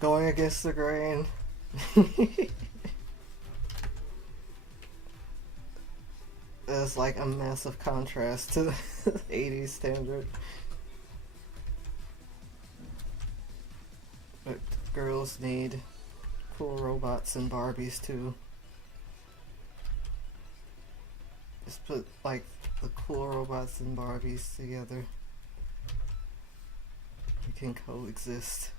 Going against the grain. It's like a massive contrast to the 80s standard. Girls need cool robots and Barbies too. Just put like the cool robots and Barbies together. We can coexist.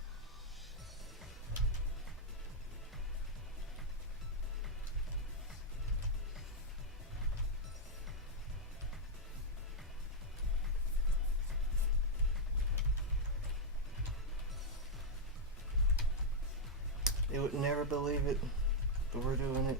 They would never believe it, but we're doing it.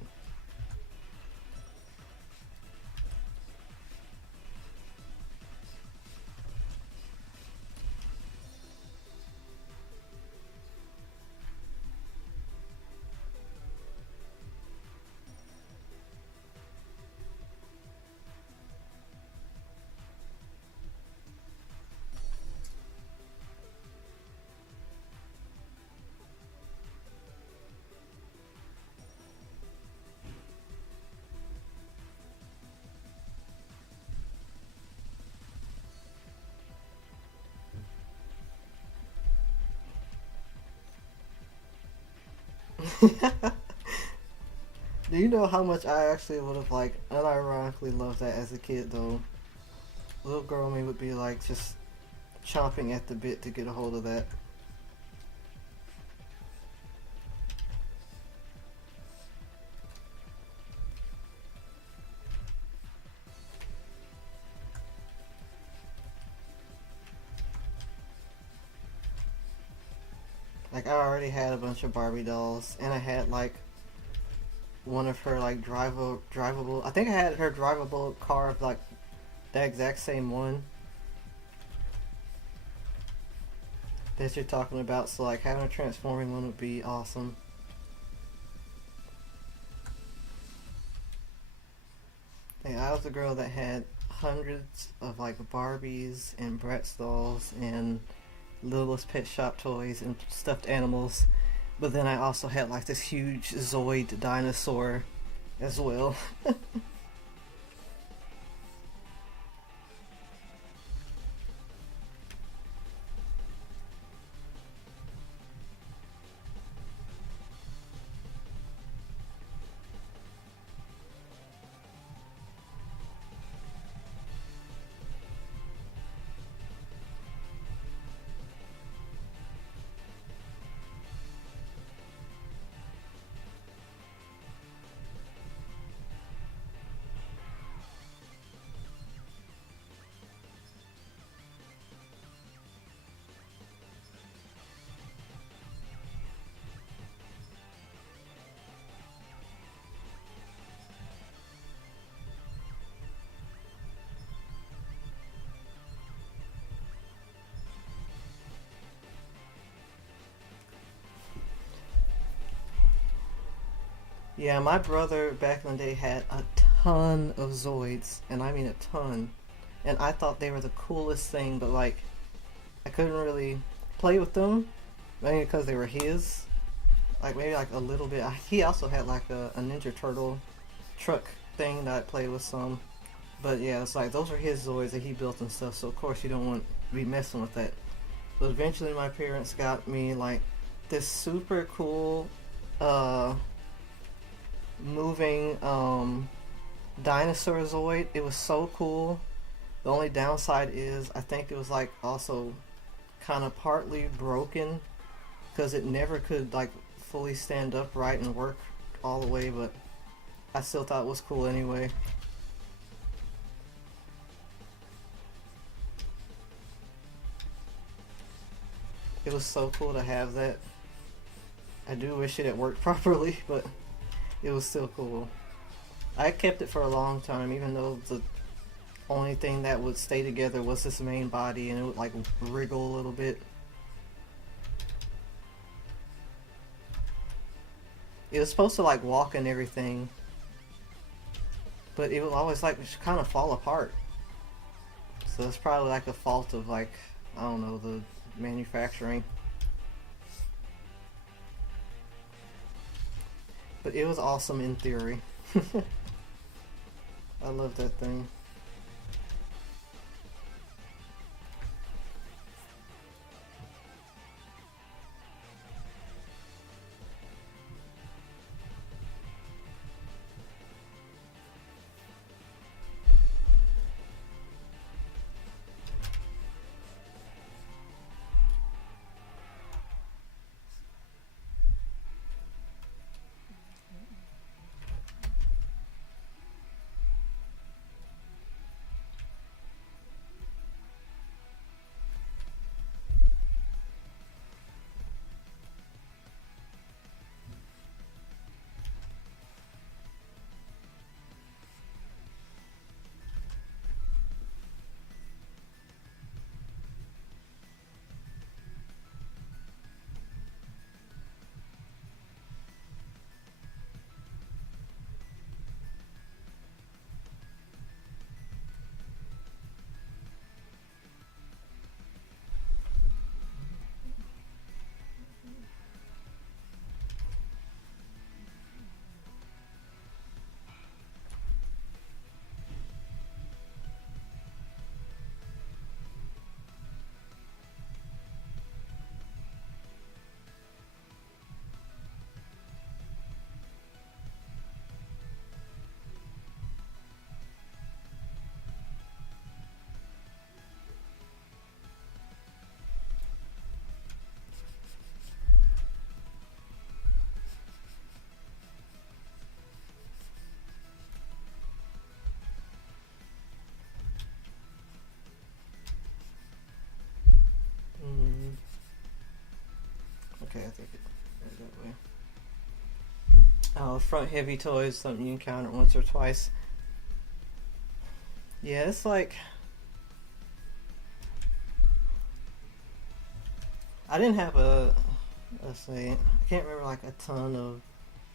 Do you know how much I actually would have like unironically loved that as a kid though? Little girl me would be like just chomping at the bit to get a hold of that. Like I already had a bunch of Barbie dolls, and I had like one of her like drivable. I think I had her drivable car of like the exact same one that you're talking about. So like having a transforming one would be awesome. And I was a girl that had hundreds of like Barbies and Bratz dolls and Littlest Pet Shop toys and stuffed animals. But then I also had like this huge Zoid dinosaur as well. Yeah, my brother back in the day had a ton of Zoids, and I mean a ton. And I thought they were the coolest thing, but like I couldn't really play with them, mainly because they were his. Like maybe like a little bit. He also had like a Ninja Turtle truck thing that I played with some. But yeah, it's like those are his Zoids that he built and stuff. So of course you don't want to be messing with that. But eventually my parents got me like this super cool uh moving dinosaur Zoid. It was so cool. The only downside is I think it was like also kind of partly broken because it never could like fully stand upright and work all the way, but I still thought it was cool anyway. It was so cool to have that. I do wish it had worked properly, but it was still cool. I kept it for a long time, even though the only thing that would stay together was this main body, and it would like wriggle a little bit. It was supposed to like walk and everything, but it would always like just kind of fall apart. So it's probably like a fault of like, I don't know, the manufacturing. But it was awesome in theory. I love that thing. Okay, I think it's that way. Front heavy toys, something you encounter once or twice. Yeah, it's like I didn't have a, let's see, I can't remember like a ton of.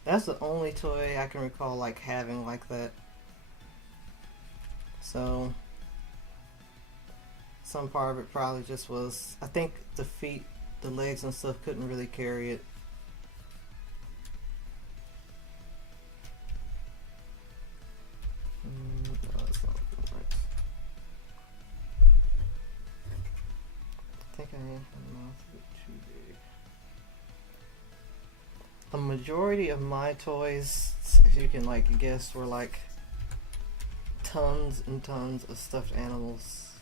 That's the only toy I can recall like having like that. So some part of it probably just was. I think the feet, the legs and stuff couldn't really carry it. No, that's not looking right. I think I am. My mouth a bit too big. A majority of my toys, if you can like guess, were like tons and tons of stuffed animals.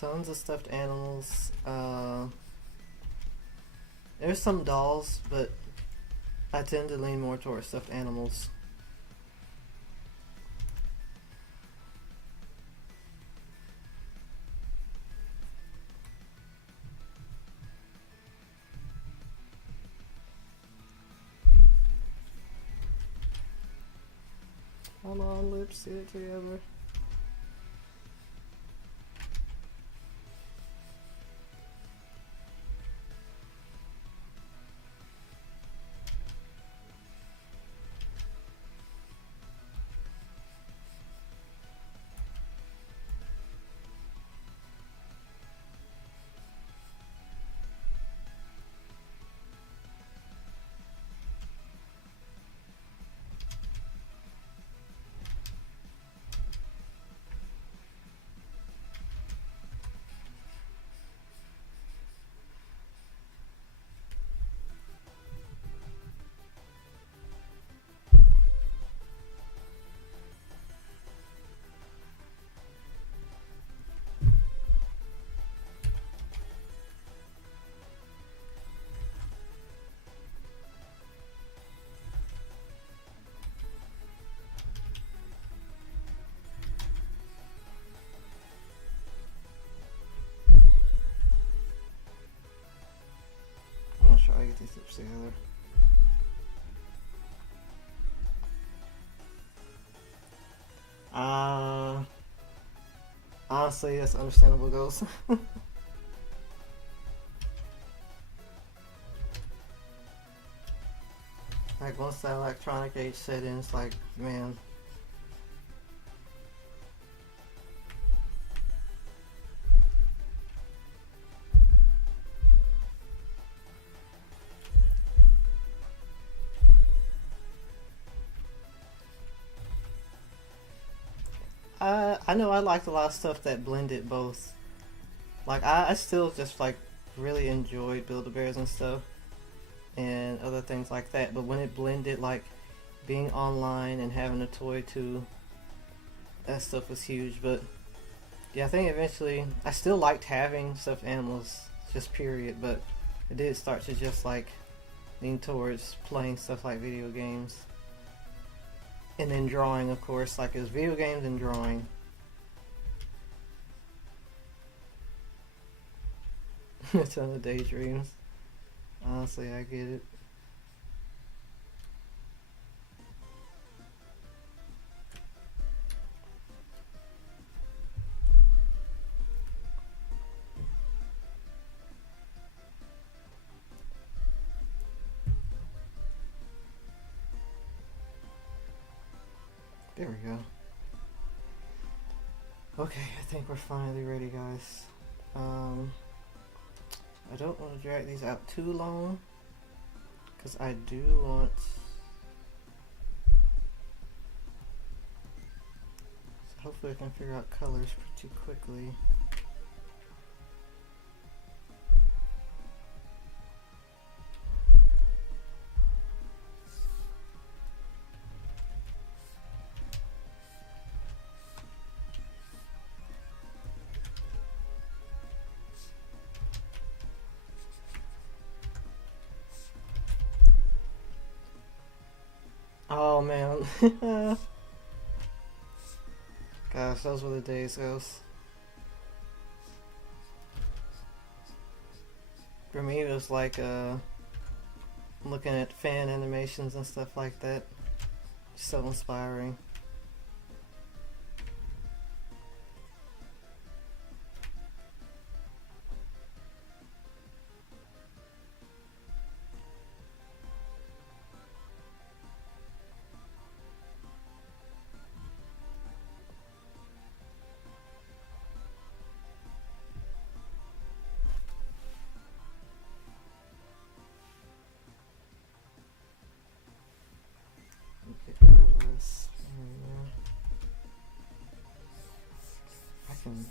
Tons of stuffed animals. There's some dolls, but I tend to lean more towards stuffed animals. Come on, lips, sit it together. I'm gonna try to get these lips together. Uh, Honestly, that's understandable, Ghost. Like once that electronic age set in, it's like, man. I know I liked a lot of stuff that blended both. Like I still just like really enjoyed Build-A-Bears and stuff and other things like that. But when it blended like being online and having a toy too, that stuff was huge. But yeah, I think eventually I still liked having stuffed animals, just period. But it did start to just like lean towards playing stuff like video games. And then drawing, of course, like it was video games and drawing. A ton of daydreams. Honestly, I get it. There we go. Okay, I think we're finally ready, guys. I don't want to drag these out too long because I do want. So hopefully, I can figure out colors pretty quickly. Oh man. Gosh, those were the days, Ghost. For me, it was like looking at fan animations and stuff like that. So inspiring. Okay, Carlos. I can.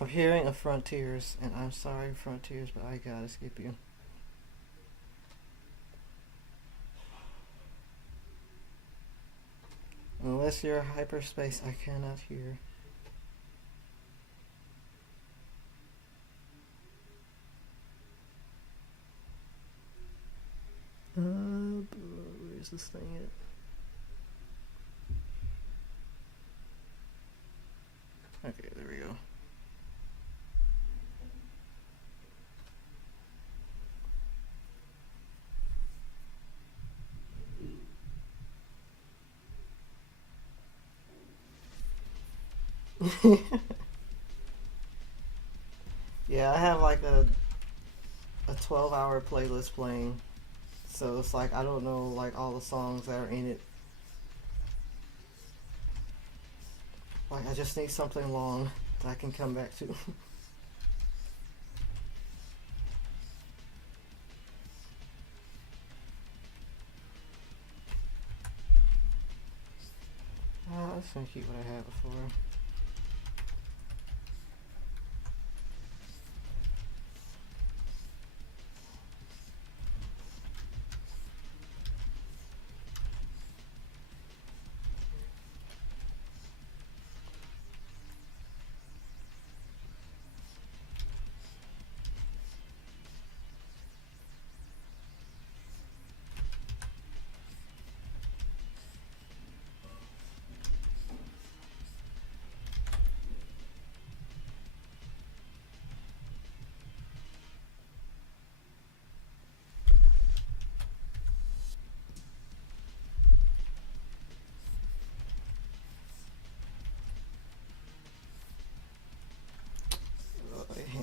I'm hearing a Frontiers, and I'm sorry, Frontiers, but I gotta skip you. Unless you're hyperspace, I cannot hear. Where's this thing at? Okay, there we go. Yeah, I have like a 12-hour playlist playing, so it's like I don't know like all the songs that are in it. Like I just need something long that I can come back to. Let's gonna keep what I had before.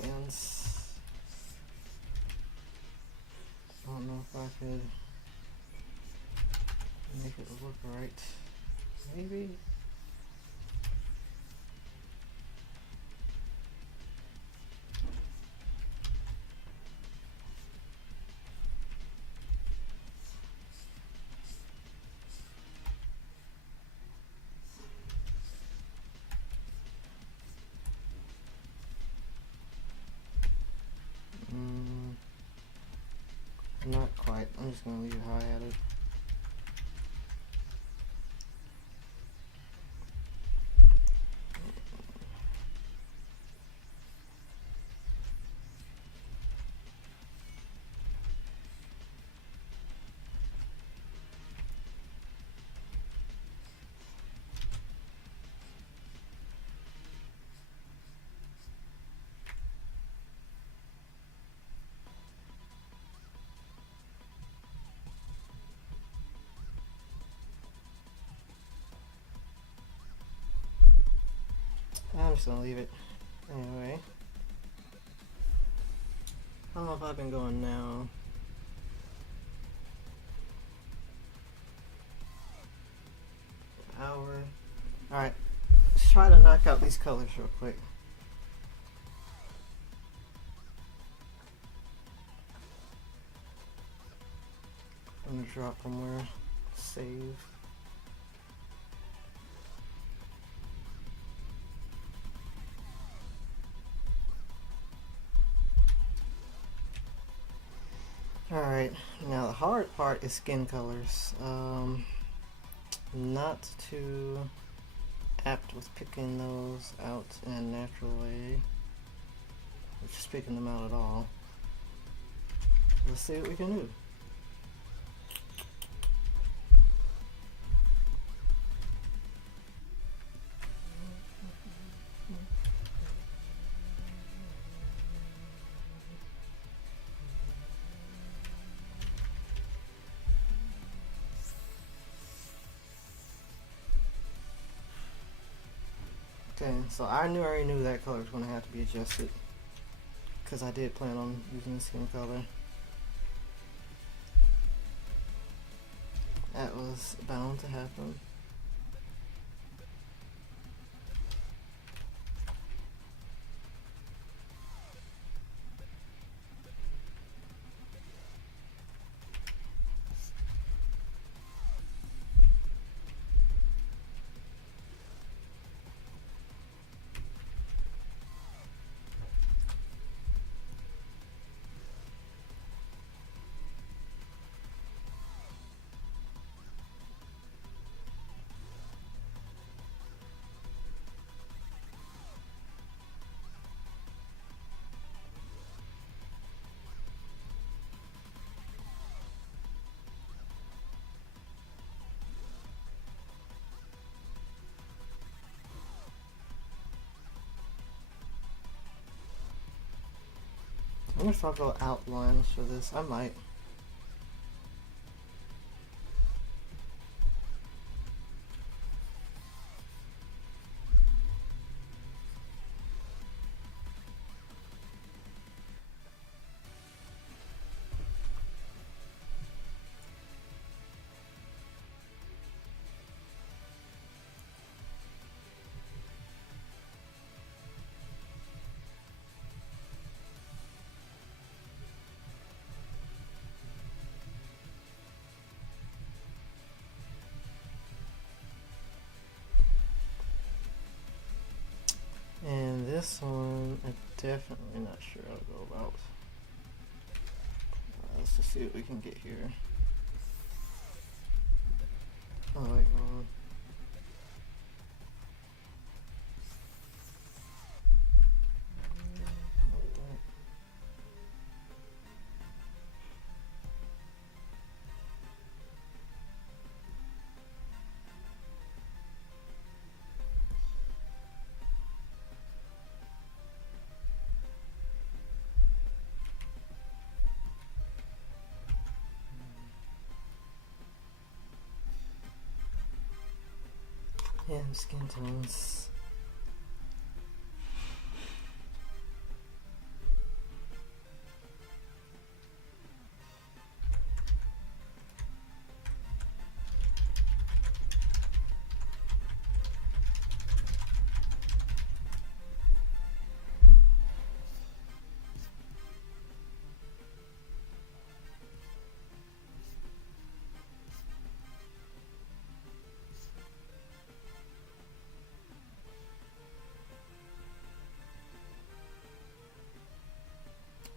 Hands. I don't know if I could make it look right. Maybe. Not quite. I'm just gonna leave it how I had it. I'm just gonna leave it. Anyway. I don't know if I've been going now. black out these colors real quick. I'm gonna drop from where save. Alright, now the hard part is skin colors. Not too apt with picking those out in a natural way, or just picking them out at all. Let's see what we can do. Okay, so I already knew that color was going to have to be adjusted, because I did plan on using the skin color. That was bound to happen. I wonder if I'll go outlines for this. I might. And this one, I'm definitely not sure how to go about. Let's just see what we can get here. Oh, wait, hold on. Yeah, skin tones.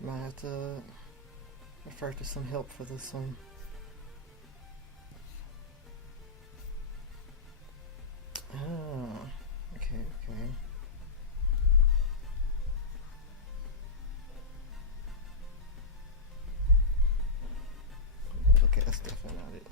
Might have to refer to some help for this one. Ah, okay. Okay, that's definitely not it.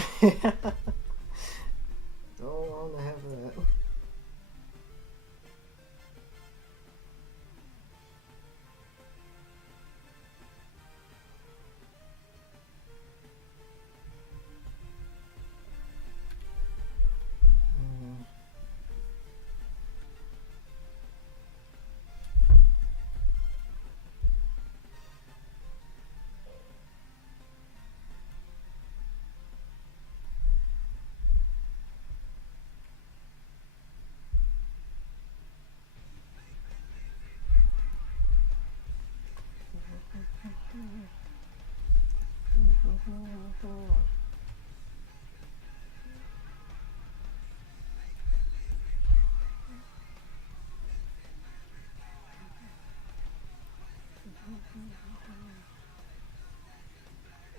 Don't want to have that. Mm.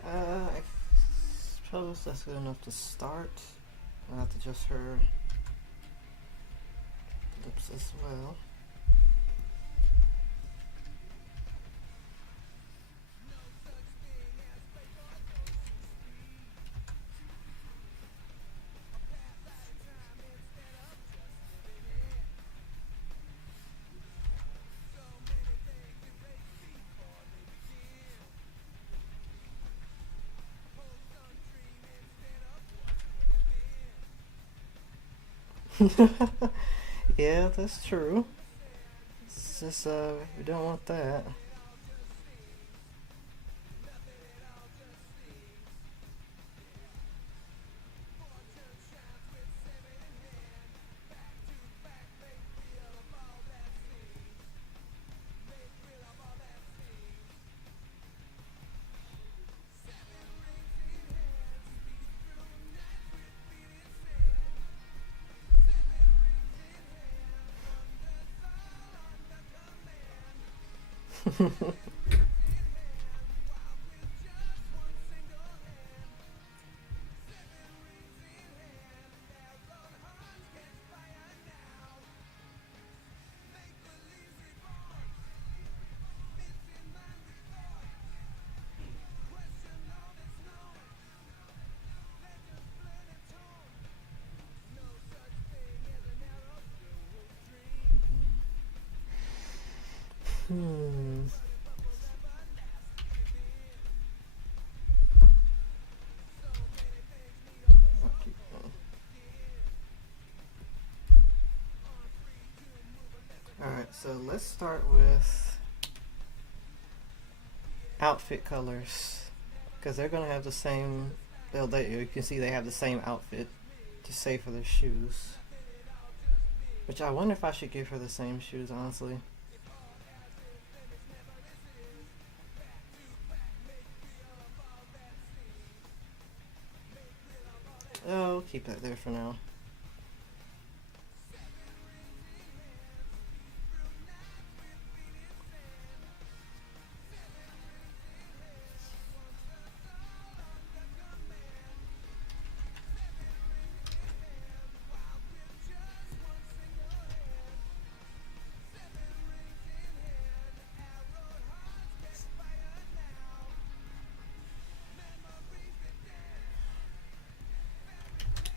I suppose that's good enough to start. I'll have to adjust her lips as well. Yeah, that's true. It's just we don't want that. Hmm. I'll keep going. Alright, so let's start with outfit colors. Because they're going to have the same. You can see they have the same outfit, just say for their shoes. Which I wonder if I should give her the same shoes, honestly. Oh, keep that there for now.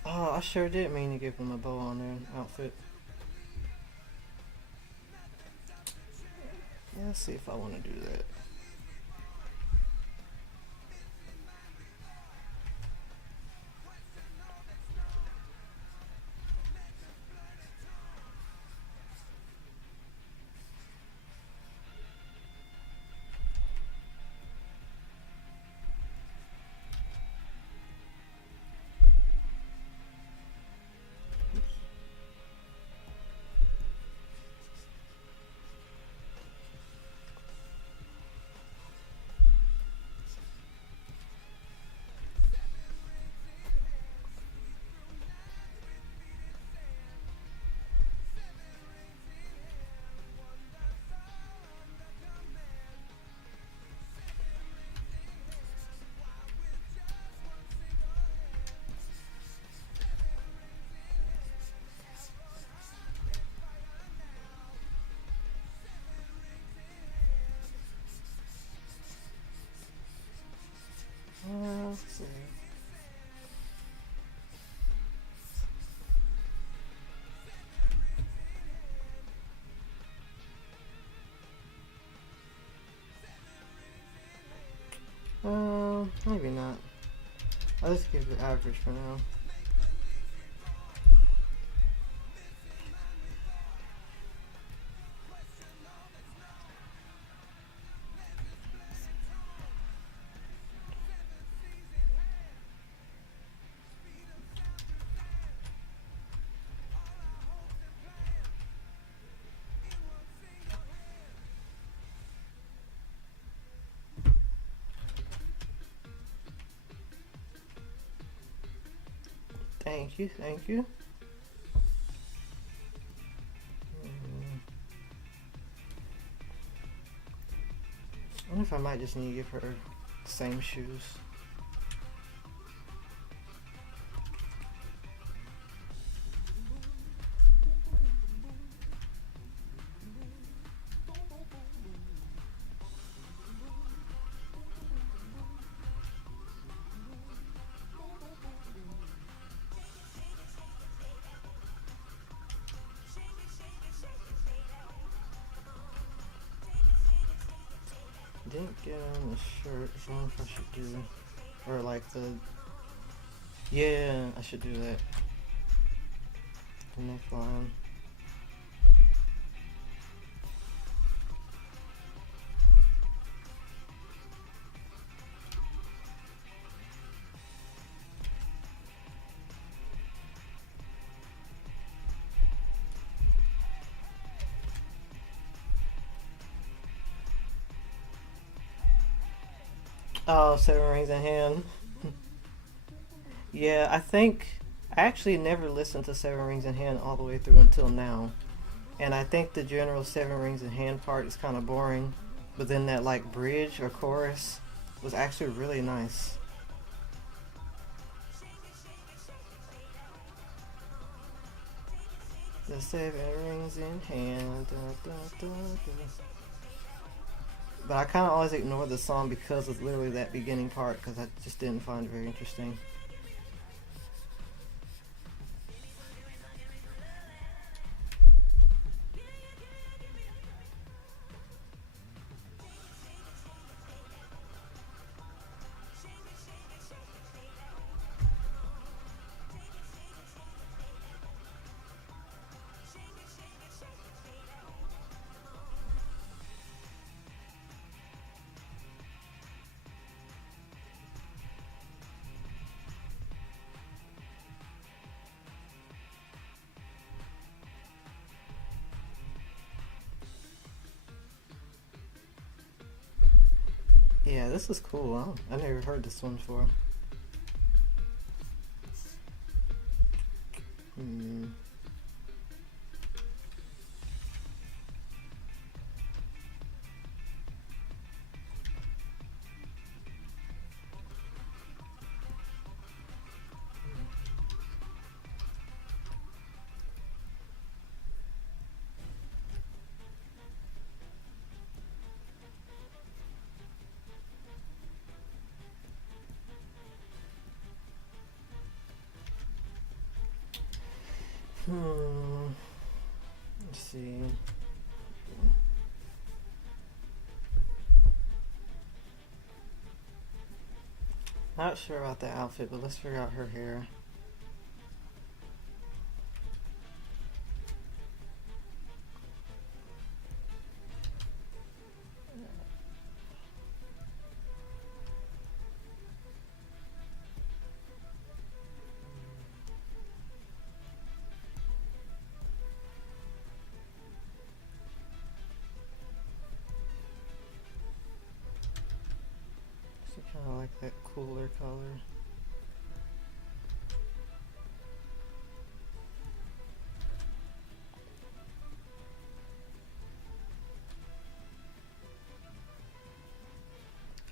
Oh, I sure did mean to give them a bow on their outfit. Yeah, let's see if I want to do that. Let's see. Maybe not. I'll just give it average for now. Thank you, thank you. I wonder if I might just need to give her the same shoes. Didn't get on the shirt. I wonder if I should do, or like the, yeah, I should do that. The neckline. Oh, Seven Rings in Hand. Yeah, I actually never listened to Seven Rings in Hand all the way through until now. And I think the general Seven Rings in Hand part is kind of boring. But then that like bridge or chorus was actually really nice. The Seven Rings in Hand. Da, da, da, da. But I kind of always ignore the song because of literally that beginning part because I just didn't find it very interesting. Yeah, this is cool. I never heard this one before. Hmm. Hmm. Let's see. Not sure about the outfit, but let's figure out her hair. So kind of like that cooler color.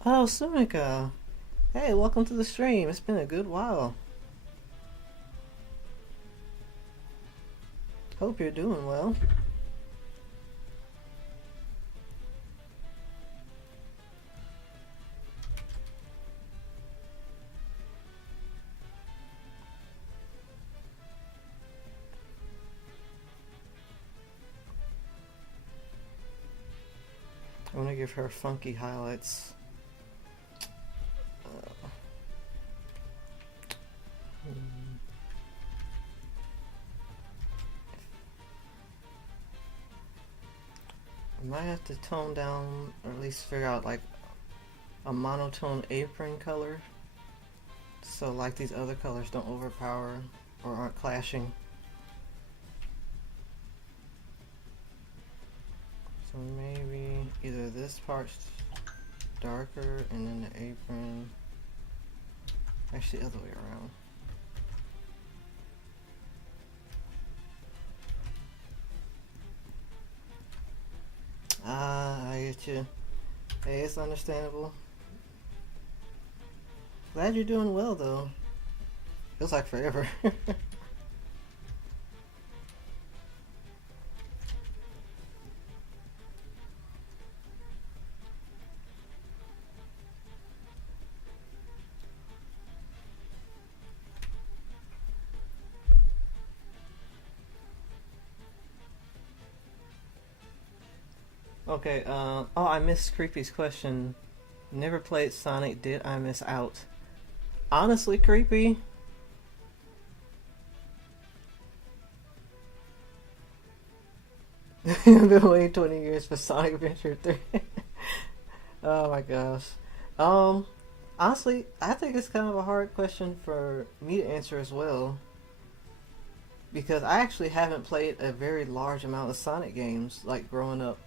Oh, Sumika. Hey, welcome to the stream. It's been a good while. Hope you're doing well. I want to give her funky highlights. might have to tone down or at least figure out like a monotone apron color, so like these other colors don't overpower or aren't clashing. So maybe either this part's darker and then the apron, actually the other way around. Ah, I get you. Hey, it's understandable. Glad you're doing well though. Feels like forever. Okay, oh, I missed Creepy's question. Never played Sonic, did I miss out? Honestly, Creepy, I've been waiting 20 years for Sonic Adventure 3. Oh my gosh. Um, Honestly, I think it's kind of a hard question for me to answer as well. Because I actually haven't played a very large amount of Sonic games, like growing up.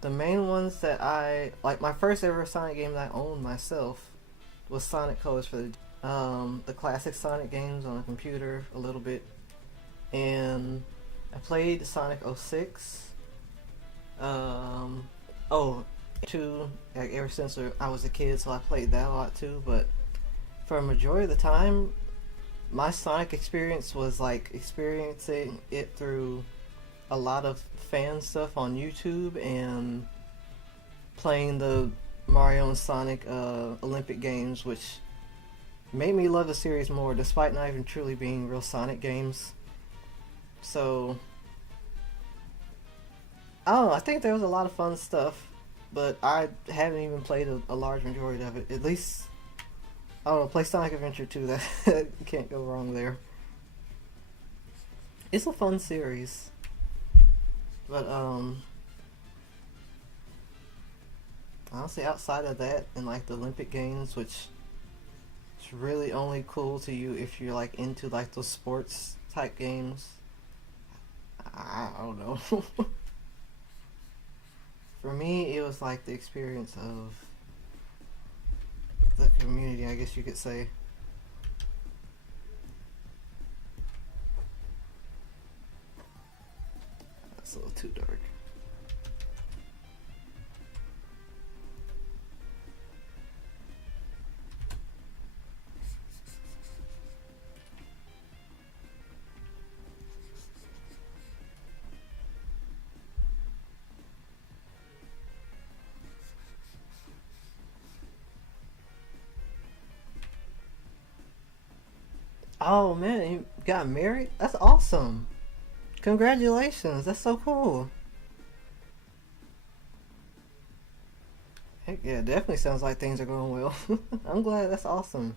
The main ones that like my first ever Sonic game that I owned myself was Sonic Colors for the classic Sonic games on a computer a little bit, and I played Sonic 06. Oh, two like ever since I was a kid, so I played that a lot too. But for a majority of the time, my Sonic experience was like experiencing it through a lot of fan stuff on YouTube and playing the Mario and Sonic Olympic games, which made me love the series more despite not even truly being real Sonic games. So, I don't know, I think there was a lot of fun stuff, but I haven't even played a large majority of it. At least, I don't know, play Sonic Adventure 2, that you can't go wrong there. It's a fun series. But honestly, outside of that and like the Olympic Games, which is really only cool to you if you're like into like those sports type games, I don't know. For me, it was like the experience of the community, I guess you could say. That's a little too dark. Oh man, you got married? That's awesome. Congratulations. That's so cool. Heck yeah, definitely sounds like things are going well. I'm glad. That's awesome.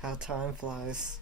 How time flies.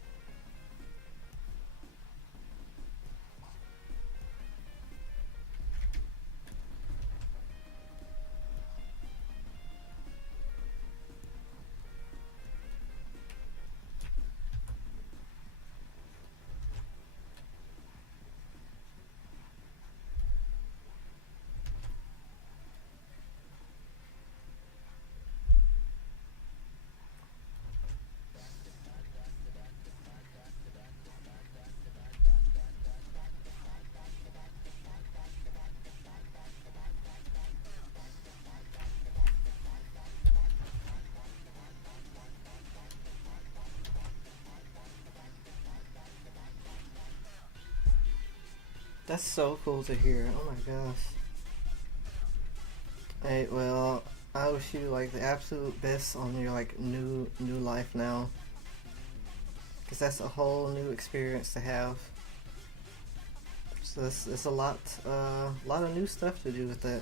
That's so cool to hear. Oh my gosh. Hey, well, I wish you like the absolute best on your like new life now, because that's a whole new experience to have. So it's a lot of new stuff to do with that.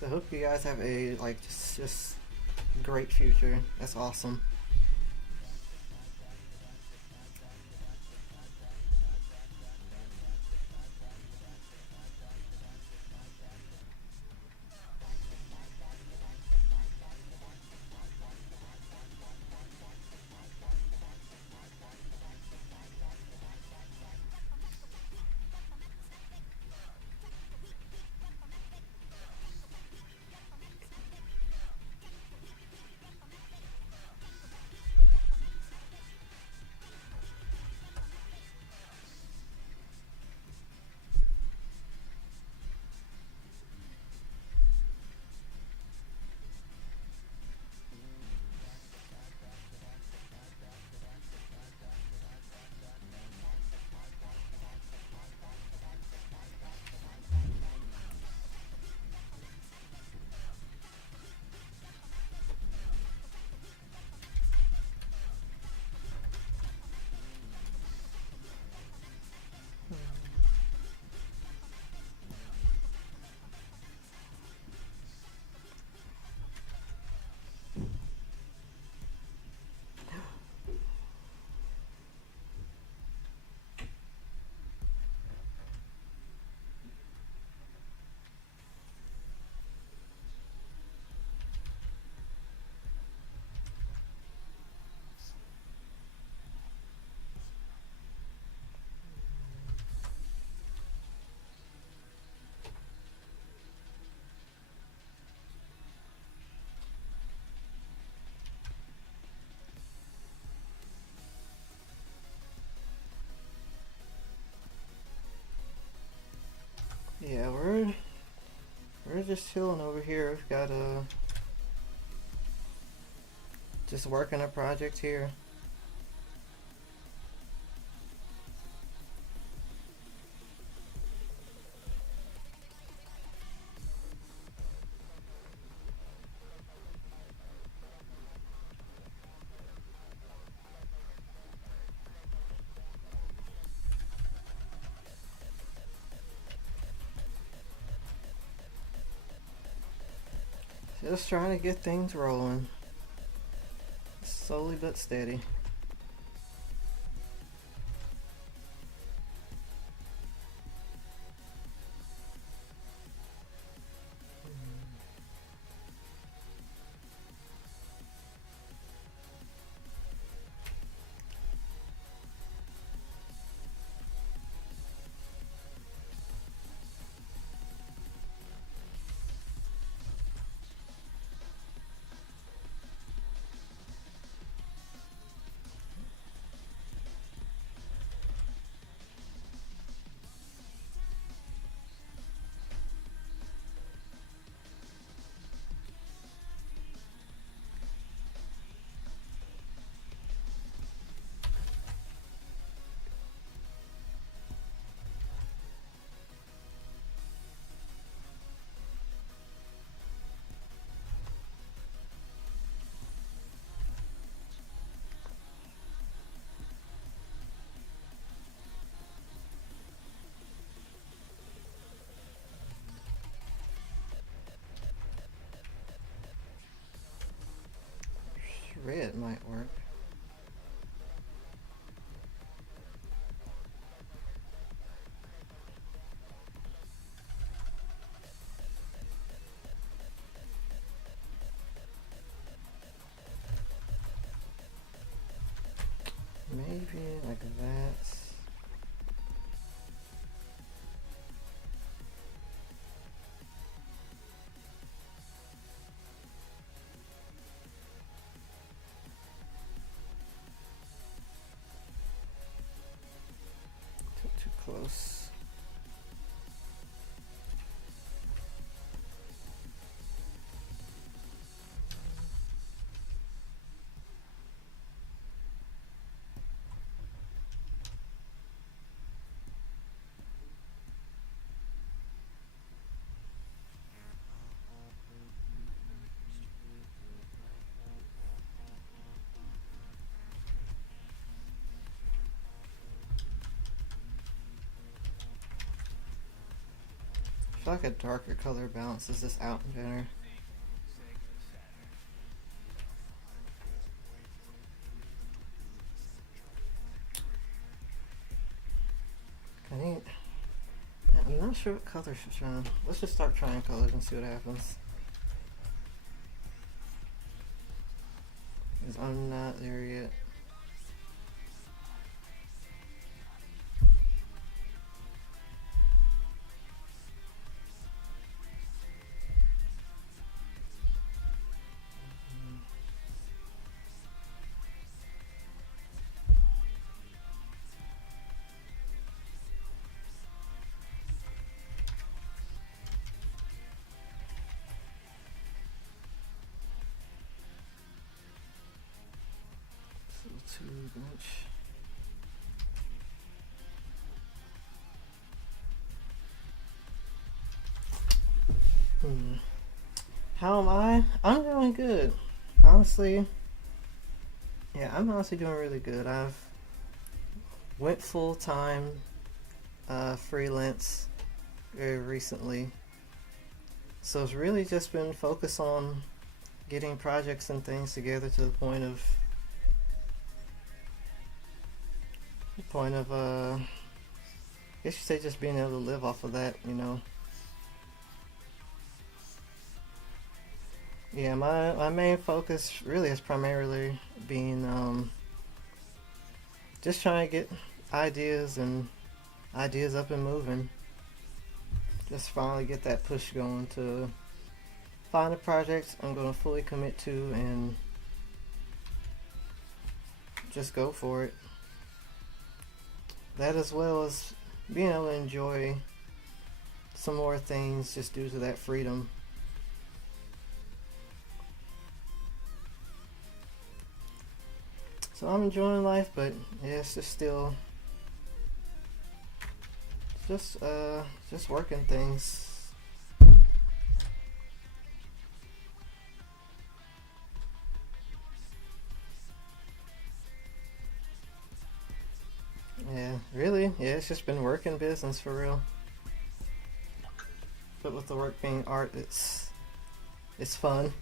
So I hope you guys have a like just great future. That's awesome. Yeah, we're just chilling over here. We've got just working a project here. Just trying to get things rolling, slowly but steady. Red might work. Maybe like that. feel like a darker color balances this out better. I think, I'm not sure what colors to try. Let's just start trying colors and see what happens. Because I'm not there yet. Too much. How am I? I'm doing good. Honestly, yeah, I'm honestly doing really good. I've went full time freelance very recently, so it's really just been focused on getting projects and things together to the point of I guess you say just being able to live off of that, you know. Yeah, my main focus really is primarily being just trying to get ideas and ideas up and moving. Just finally get that push going to find a project I'm going to fully commit to and just go for it. That as well as being able to enjoy some more things just due to that freedom. So I'm enjoying life, but yeah, it's just still just working things. Yeah, really. Yeah, it's just been working business for real. But with the work being art, it's fun.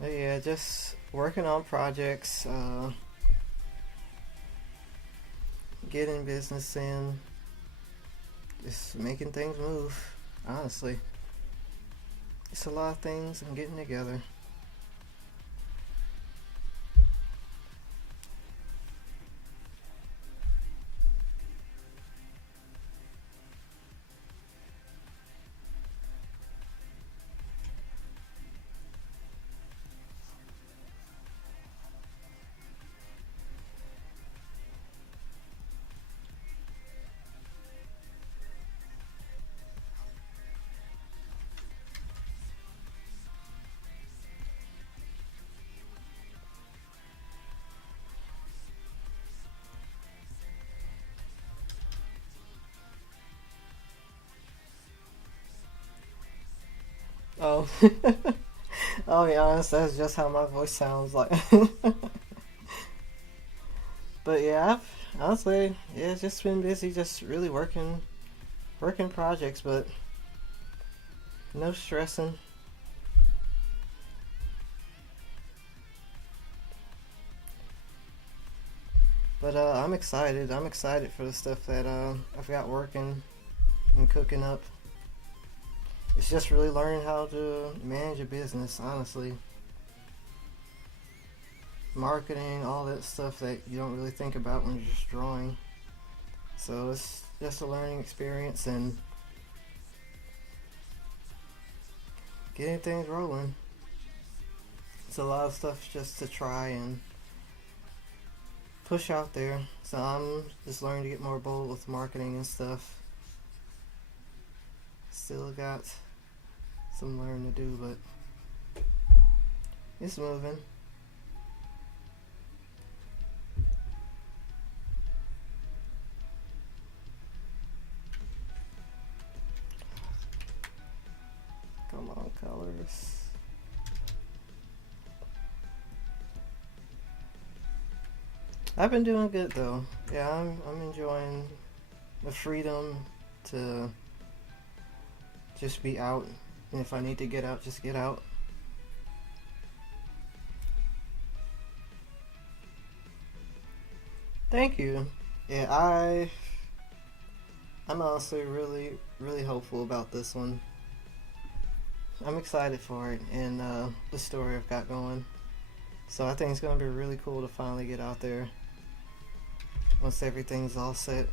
But yeah, just working on projects, getting business in, just making things move. Honestly, it's a lot of things I'm getting together. Oh, I'll be honest, that's just how my voice sounds like. But yeah, I've honestly, yeah, it's just been busy, just really working projects, but no stressing. But I'm excited. I'm excited for the stuff that I've got working and cooking up. It's just really learning how to manage a business, honestly. Marketing, all that stuff that you don't really think about when you're just drawing. So it's just a learning experience and getting things rolling. It's a lot of stuff just to try and push out there. So I'm just learning to get more bold with marketing and stuff. Still got some learning to do, but it's moving. Come on, colors. I've been doing good though. Yeah, I'm enjoying the freedom to just be out. And if I need to get out, just get out. Thank you. Yeah, I'm honestly really hopeful about this one. I'm excited for it and the story I've got going. So I think it's gonna be really cool to finally get out there once everything's all set.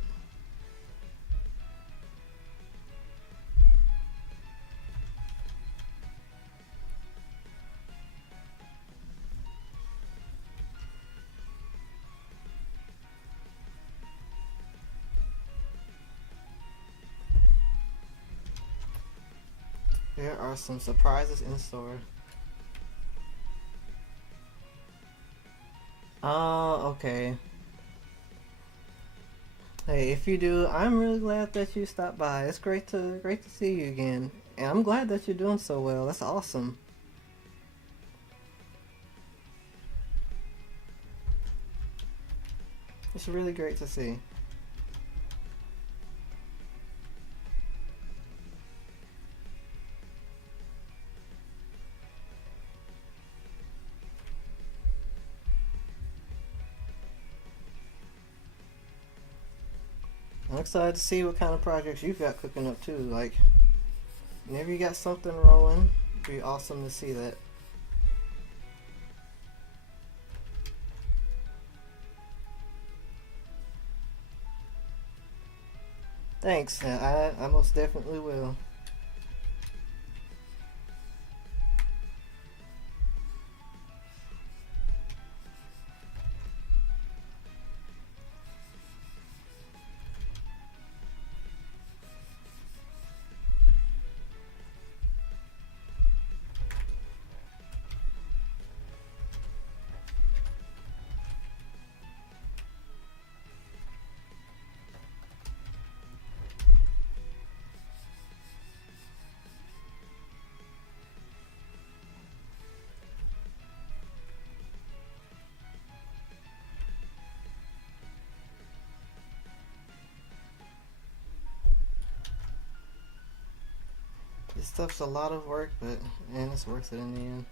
There are some surprises in store. Oh, okay. Hey, if you do, I'm really glad that you stopped by. It's great to see you again. And I'm glad that you're doing so well. That's awesome. It's really great to see. I'm excited to see what kind of projects you've got cooking up too. Like, whenever you got something rolling, it'd be awesome to see that. Thanks. I most definitely will. This stuff's a lot of work, but man, it's worth it in the end.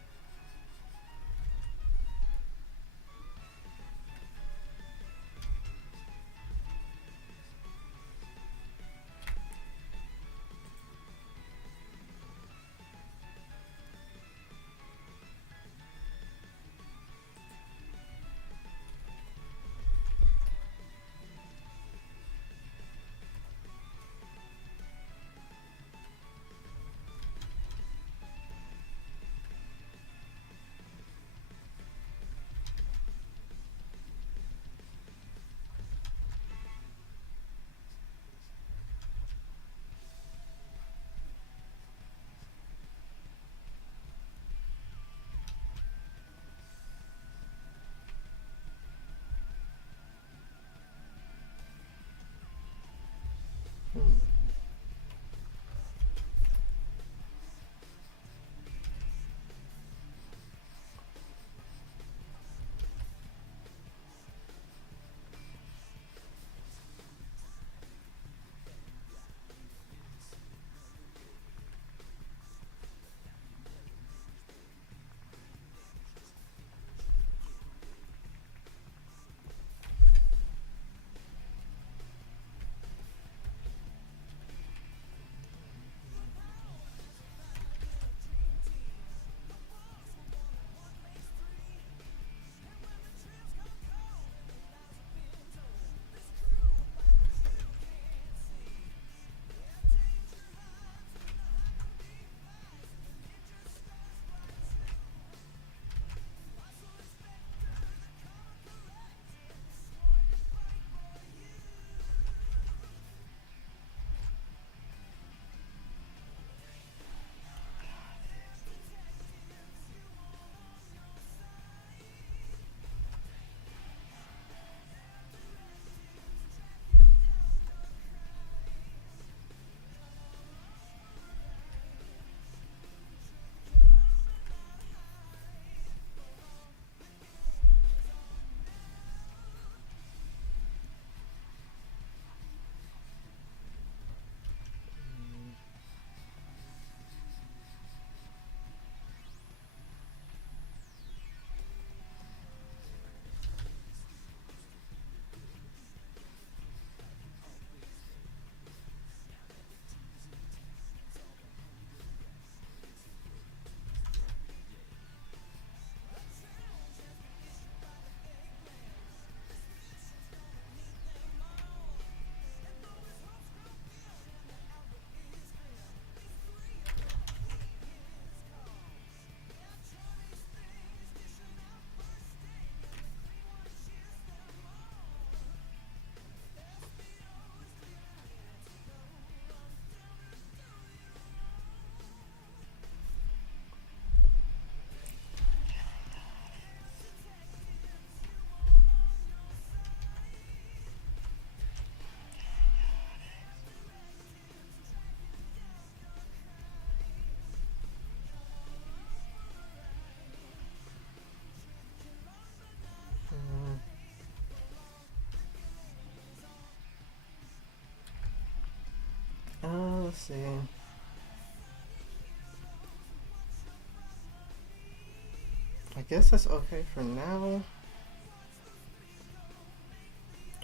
guess that's okay for now.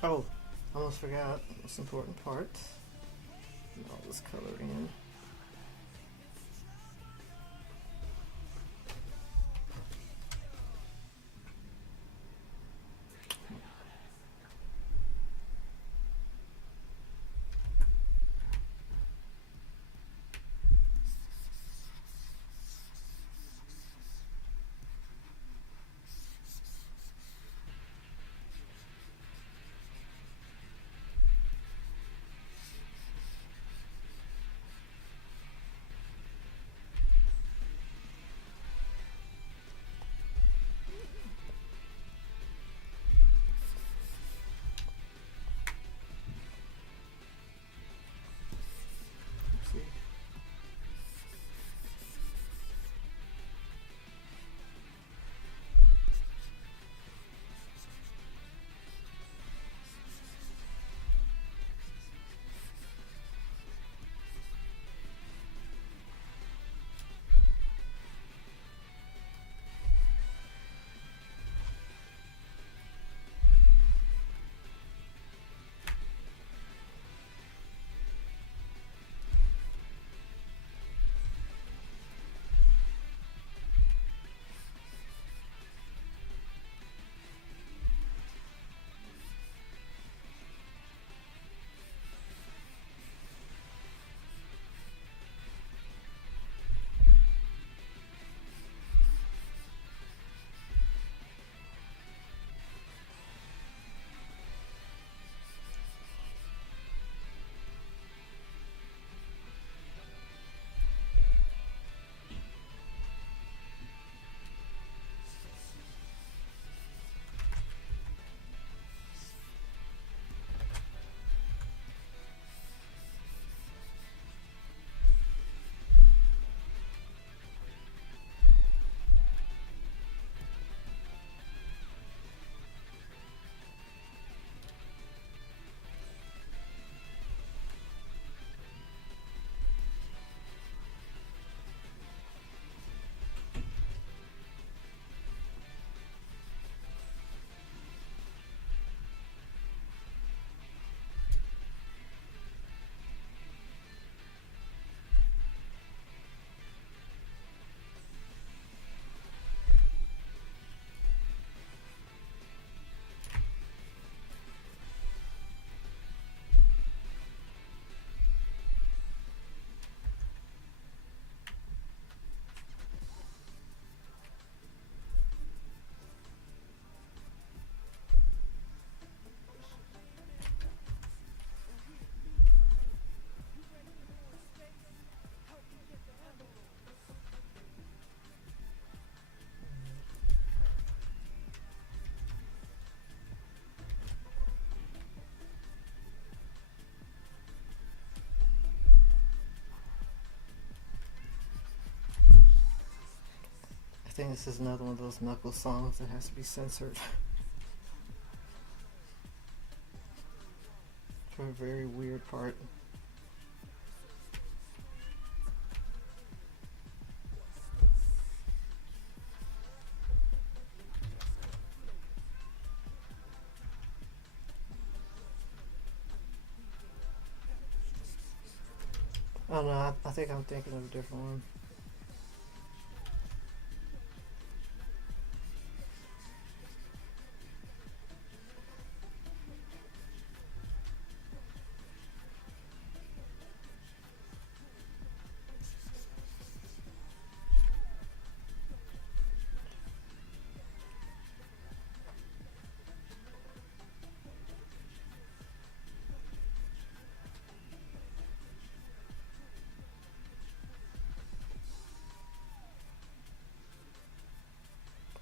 Oh, almost forgot the most important part. All this color in. See. I think this is another one of those Knuckles songs that has to be censored for a very weird part. Oh no, I think I'm thinking of a different one.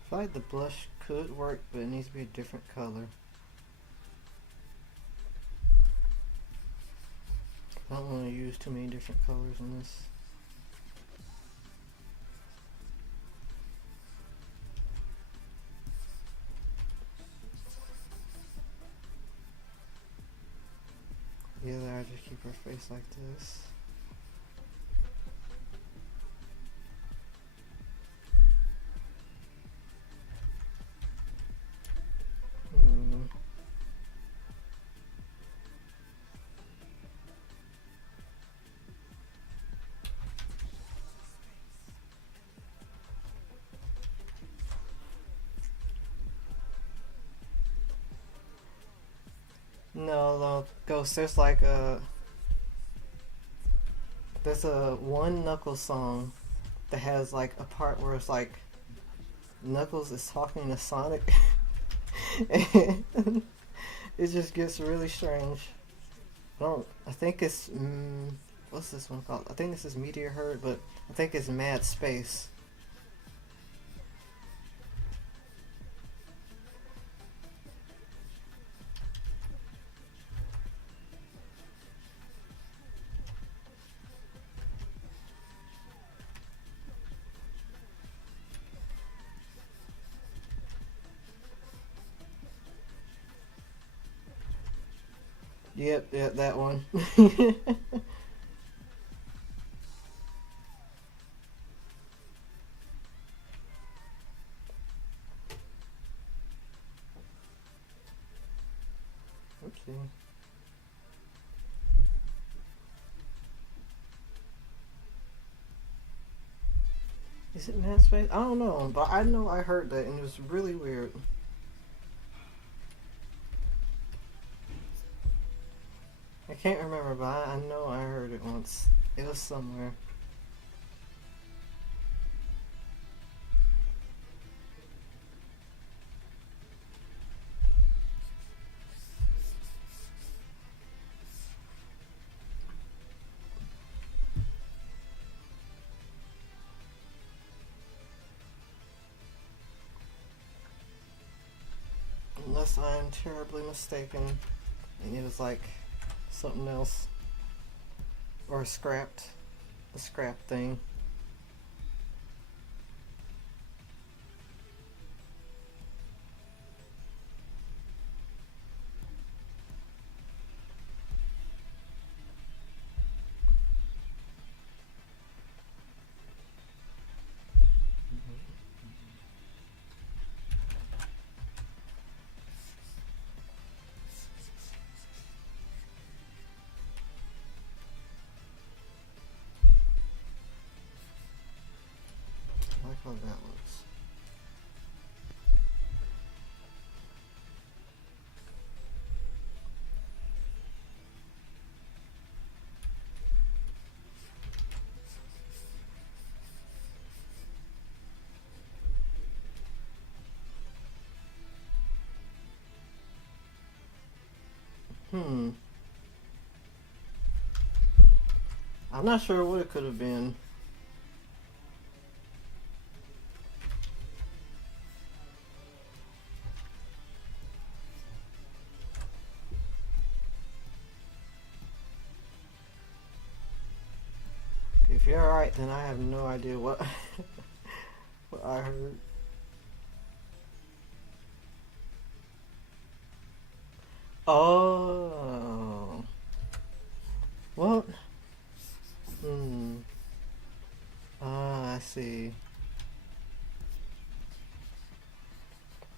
I feel like the blush could work, but it needs to be a different color. I don't want to use too many different colors on this. Yeah, there, I just keep her face like this. No, no, Ghost. There's a one Knuckles song that has like a part where it's like Knuckles is talking to Sonic, and it just gets really strange. I don't. I think it's what's this one called? I think this is Meteor Herd, but I think it's Mad Space. Yep, yep, that one. Okay. Is it Mad Space? I don't know, but I know I heard that and it was really weird. I can't remember, but I know I heard it once. It was somewhere. Unless I'm terribly mistaken. And it was like something else. Or scrapped. A scrap thing. I like how that looks. Hmm. I'm not sure what it could have been. If you're alright, then I have no idea what what I heard. Oh. Well. Hmm. Ah, I see.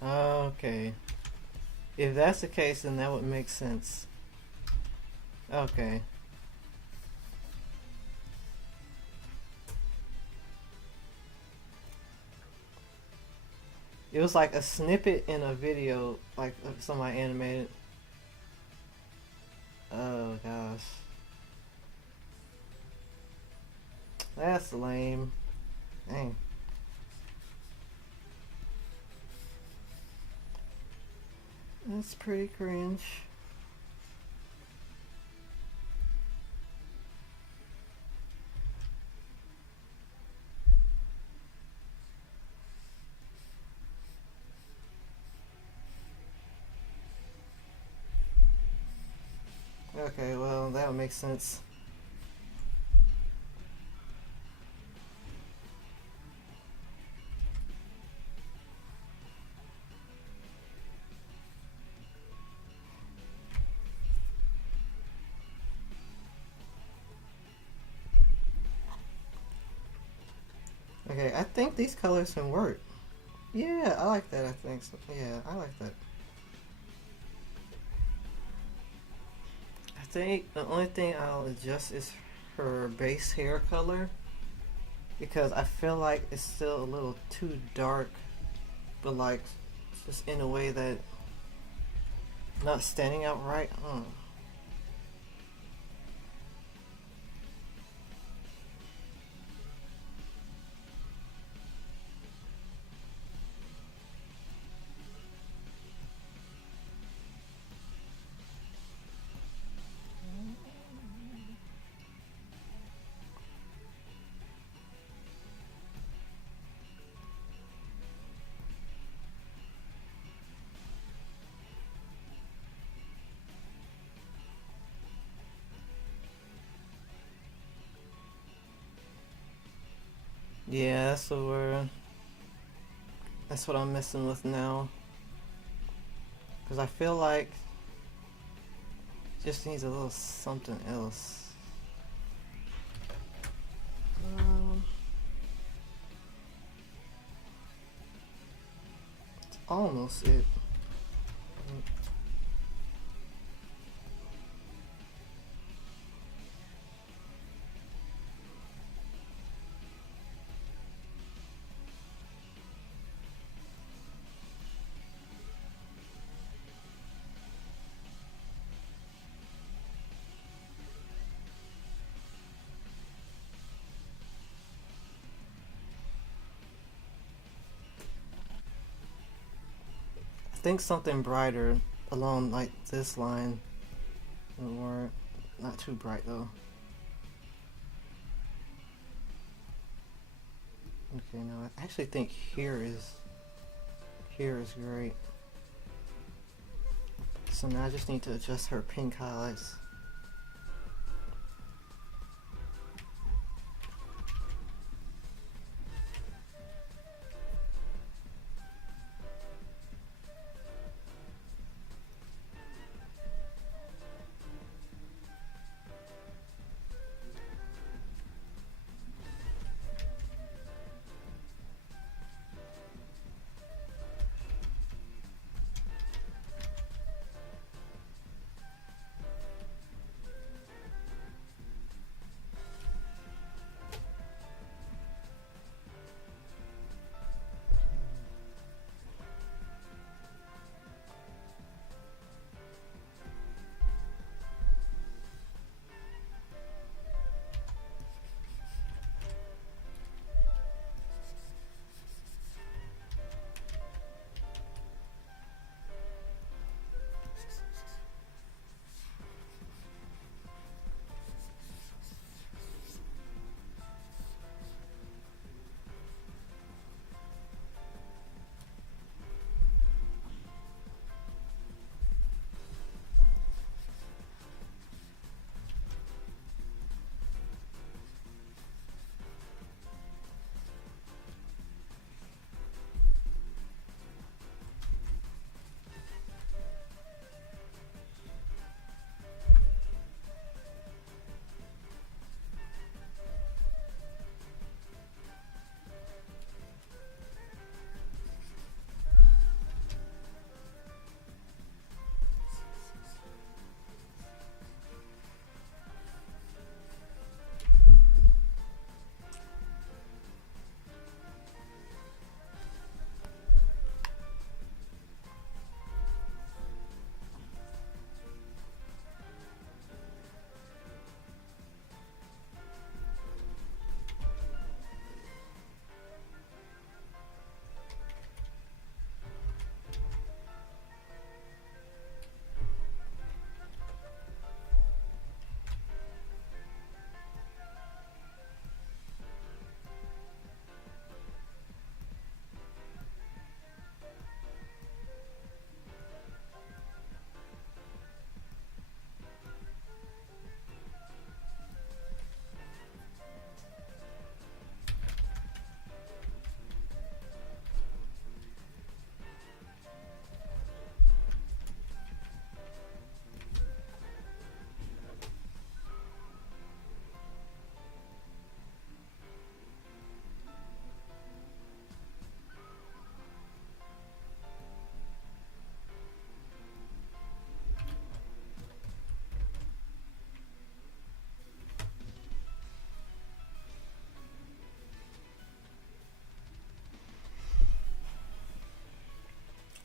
Okay. If that's the case, then that would make sense. Okay. It was like a snippet in a video, like somebody animated. Oh gosh. That's lame. Dang. That's pretty cringe. Okay, well, that would make sense. Okay, I think these colors can work. Yeah, I like that, I think so. Yeah, I like that. I think the only thing I'll adjust is her base hair color because I feel like it's still a little too dark, but like just in a way that Not standing out right? Yeah, that's the word. That's what I'm messing with now. Because I feel like it just needs a little something else. Um, it's almost it. I think something brighter along like this line would work. Not too bright though. Okay, no, I actually think here is great. So now I just need to adjust her pink highlights.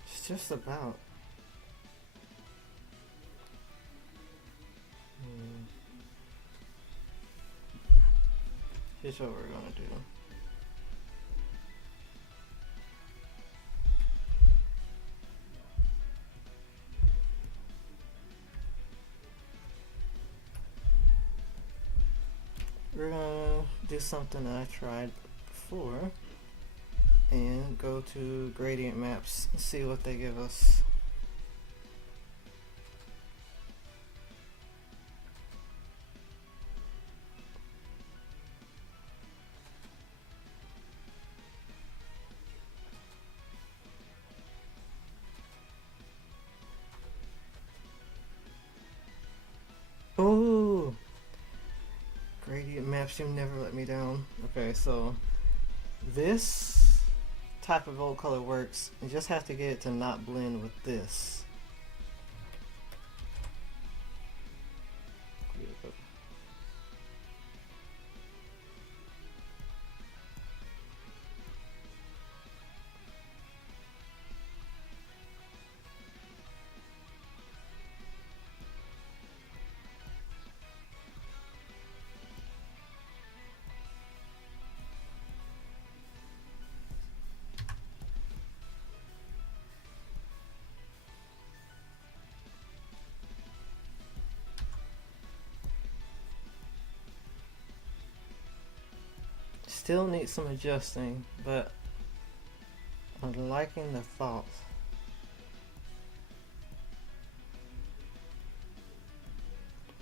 It's just about. Here's what we're gonna do. We're gonna do something that I tried before and go to gradient maps and see what they give us. Oh, gradient maps, you never let me down. Okay, so this type of gold color works. You just have to get it to not blend with this. Still need some adjusting, but I'm liking the thoughts.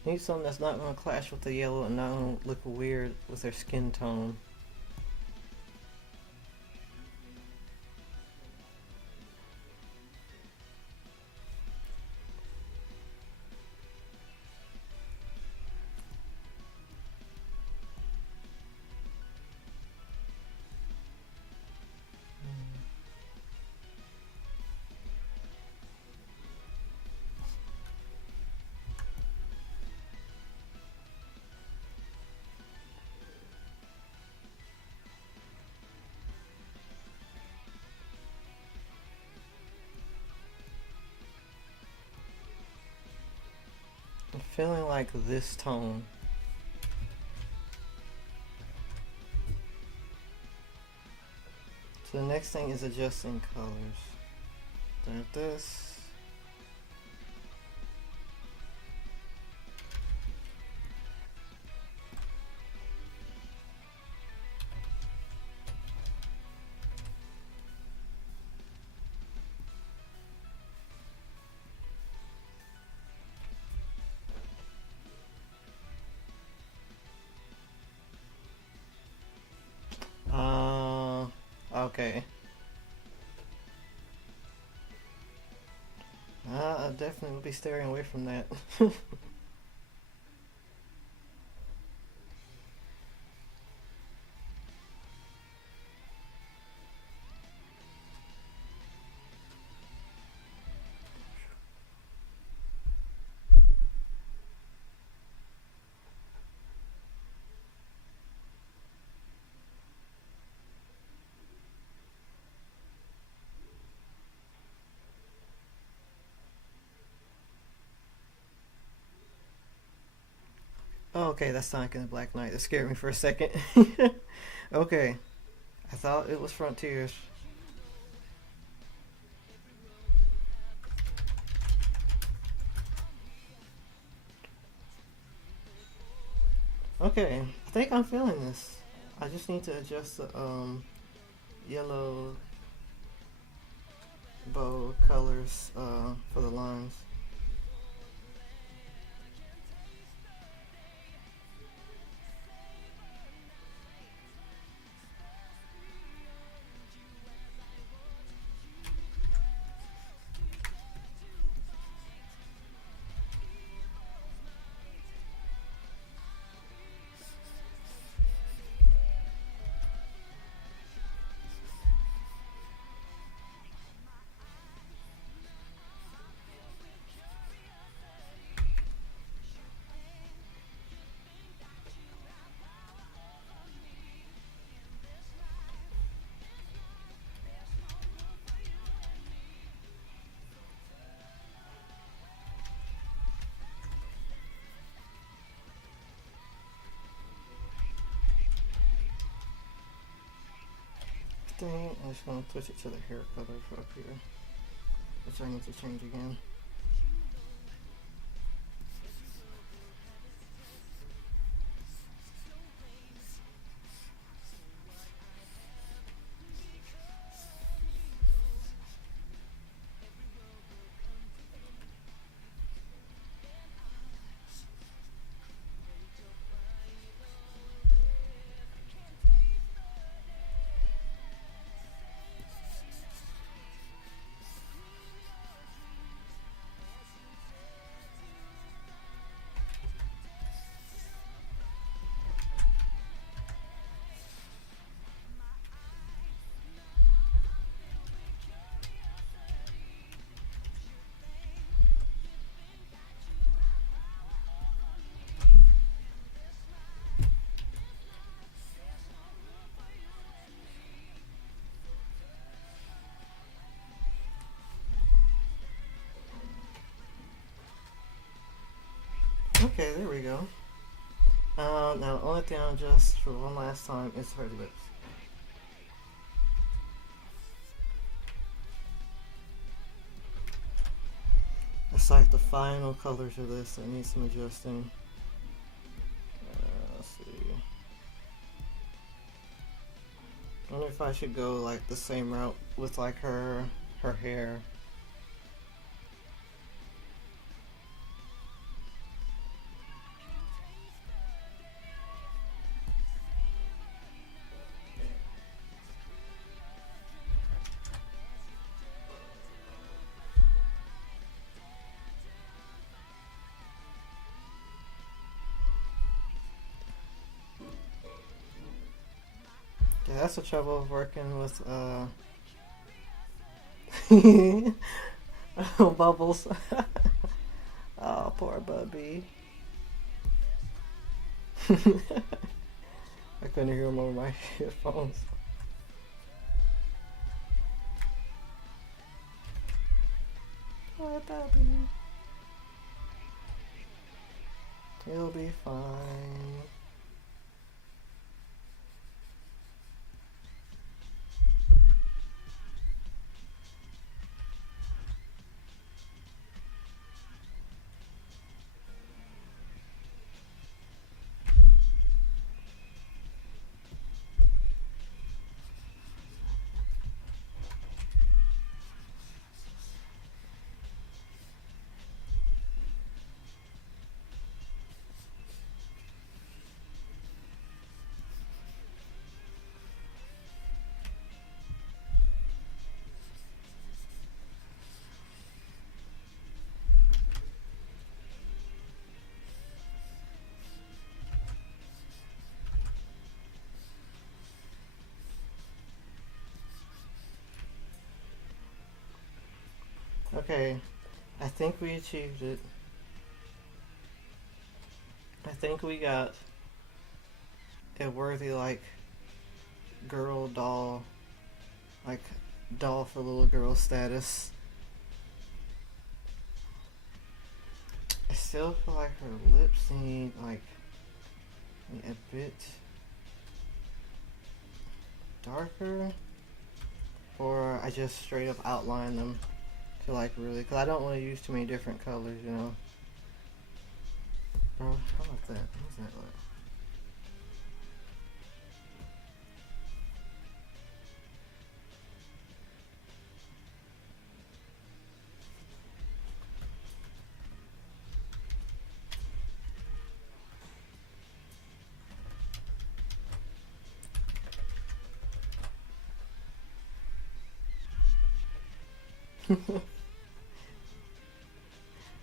Need something that's not going to clash with the yellow and not going to look weird with their skin tone. I'm feeling like this tone. So the next thing is adjusting colors. There's this. Okay. I definitely will be steering away from that. Oh, okay, that's Sonic and the Black Knight. That scared me for a second. Okay, I thought it was Frontiers. Okay, I think I'm feeling this. I just need to adjust the yellow bow colors for the lines. Dang, I'm just gonna switch it to the hair color for up here, which I need to change again. Okay, there we go. Now the only thing I'll adjust for one last time is her lips. It's like the final colors of this that needs some adjusting. Let's see. I wonder if I should go like the same route with like her hair. Yeah, that's the trouble of working with bubbles. Oh, poor Bubby. I couldn't hear him over my headphones. Poor Bubby. He'll be fine. Okay, I think we achieved it. I think we got a worthy, like, girl doll, like, doll for little girl status. I still feel like her lips need, like, a bit darker, or I just straight up outline them to, like, really, because I don't want to use too many different colors, you know. Oh, how about that? What's that like?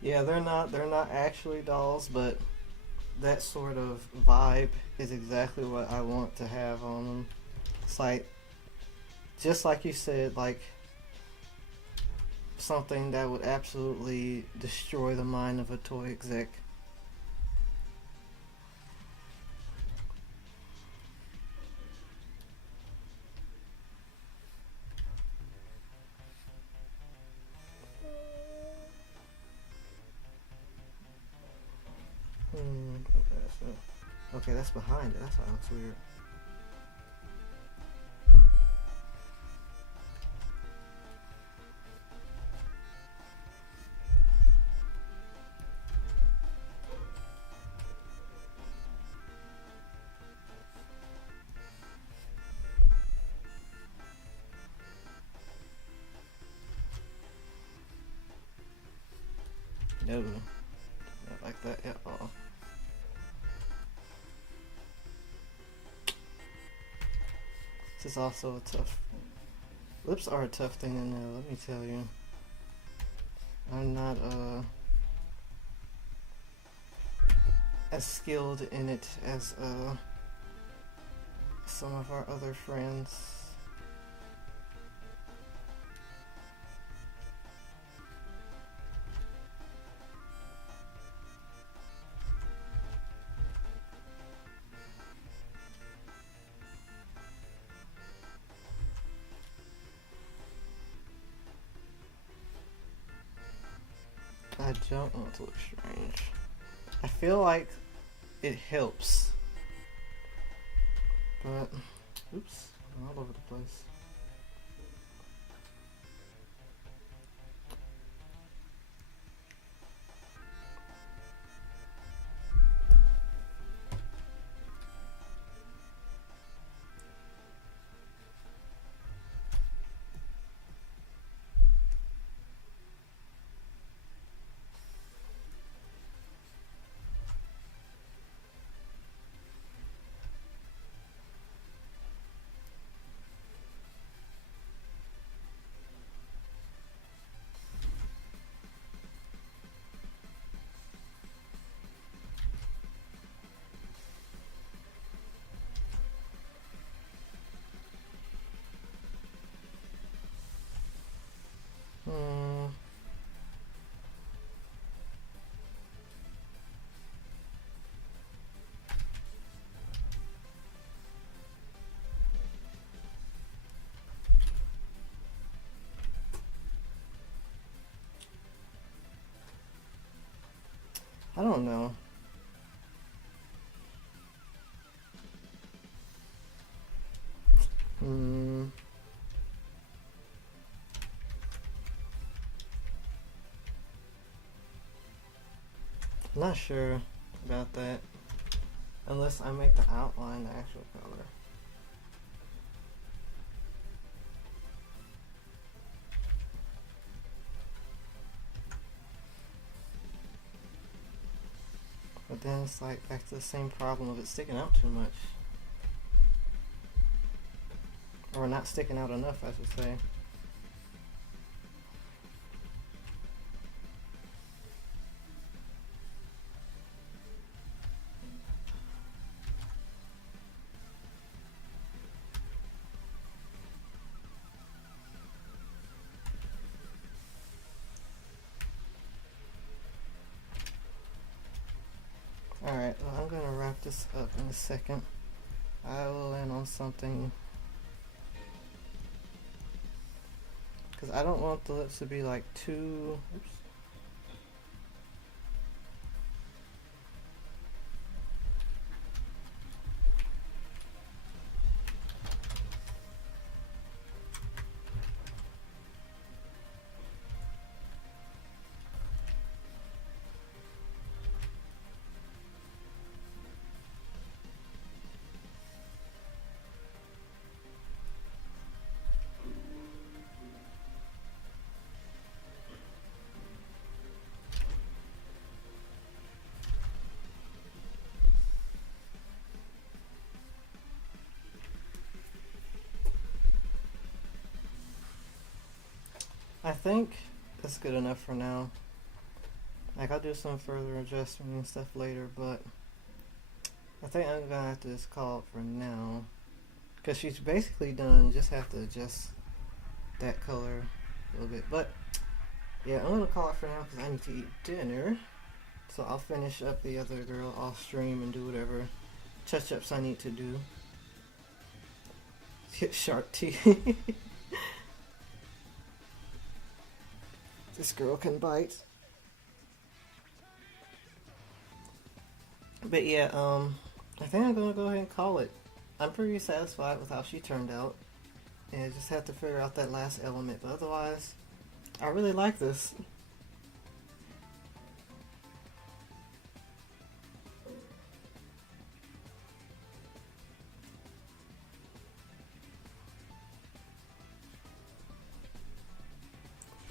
Yeah, they're not actually dolls, but that sort of vibe is exactly what I want to have on them. It's like, just like you said, like something that would absolutely destroy the mind of a toy exec. Okay, that's it. Okay, that's behind it. That's how it looks weird. No, not like that at all. This is also a tough. Lips are a tough thing to know. Let me tell you. I'm not as skilled in it as some of our other friends. I don't want to look strange. I feel like it helps. But, oops, I'm all over the place. Hmm. I don't know. Hmm. I'm not sure about that. Unless I make the outline the actual color. But then it's like back to the same problem of it sticking out too much. Or not sticking out enough, I should say. Alright, well, I'm gonna wrap this up in a second. I will end on something. Because I don't want the lips to be like too. Oops. I think that's good enough for now. Like, I'll do some further adjustment and stuff later, but I think I'm gonna have to just call it for now. Because she's basically done, just have to adjust that color a little bit. But yeah, I'm gonna call it for now because I need to eat dinner. So I'll finish up the other girl off stream and do whatever touch ups I need to do. Get shark teeth. This girl can bite. But yeah, I think I'm gonna go ahead and call it. I'm pretty satisfied with how she turned out. And I just have to figure out that last element. But otherwise, I really like this.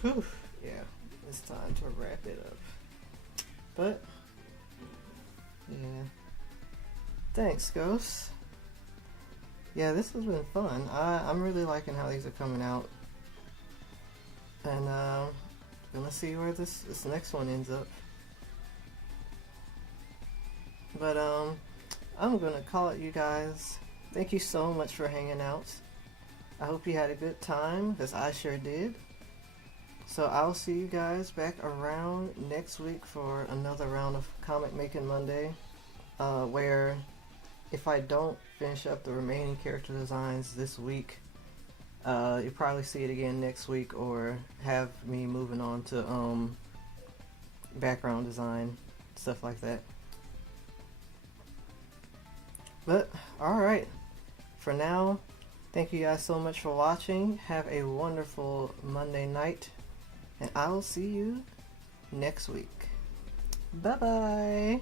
Whew. Yeah, it's time to wrap it up. But yeah, thanks, Ghost. Yeah, this has been fun. I'm really liking how these are coming out, and gonna see where this next one ends up. But I'm gonna call it, you guys. Thank you so much for hanging out. I hope you had a good time, because I sure did. So I'll see you guys back around next week for another round of Comic Making Monday, where if I don't finish up the remaining character designs this week, you'll probably see it again next week, or have me moving on to background design, stuff like that. But alright, for now, thank you guys so much for watching. Have a wonderful Monday night, and I will see you next week. Bye bye.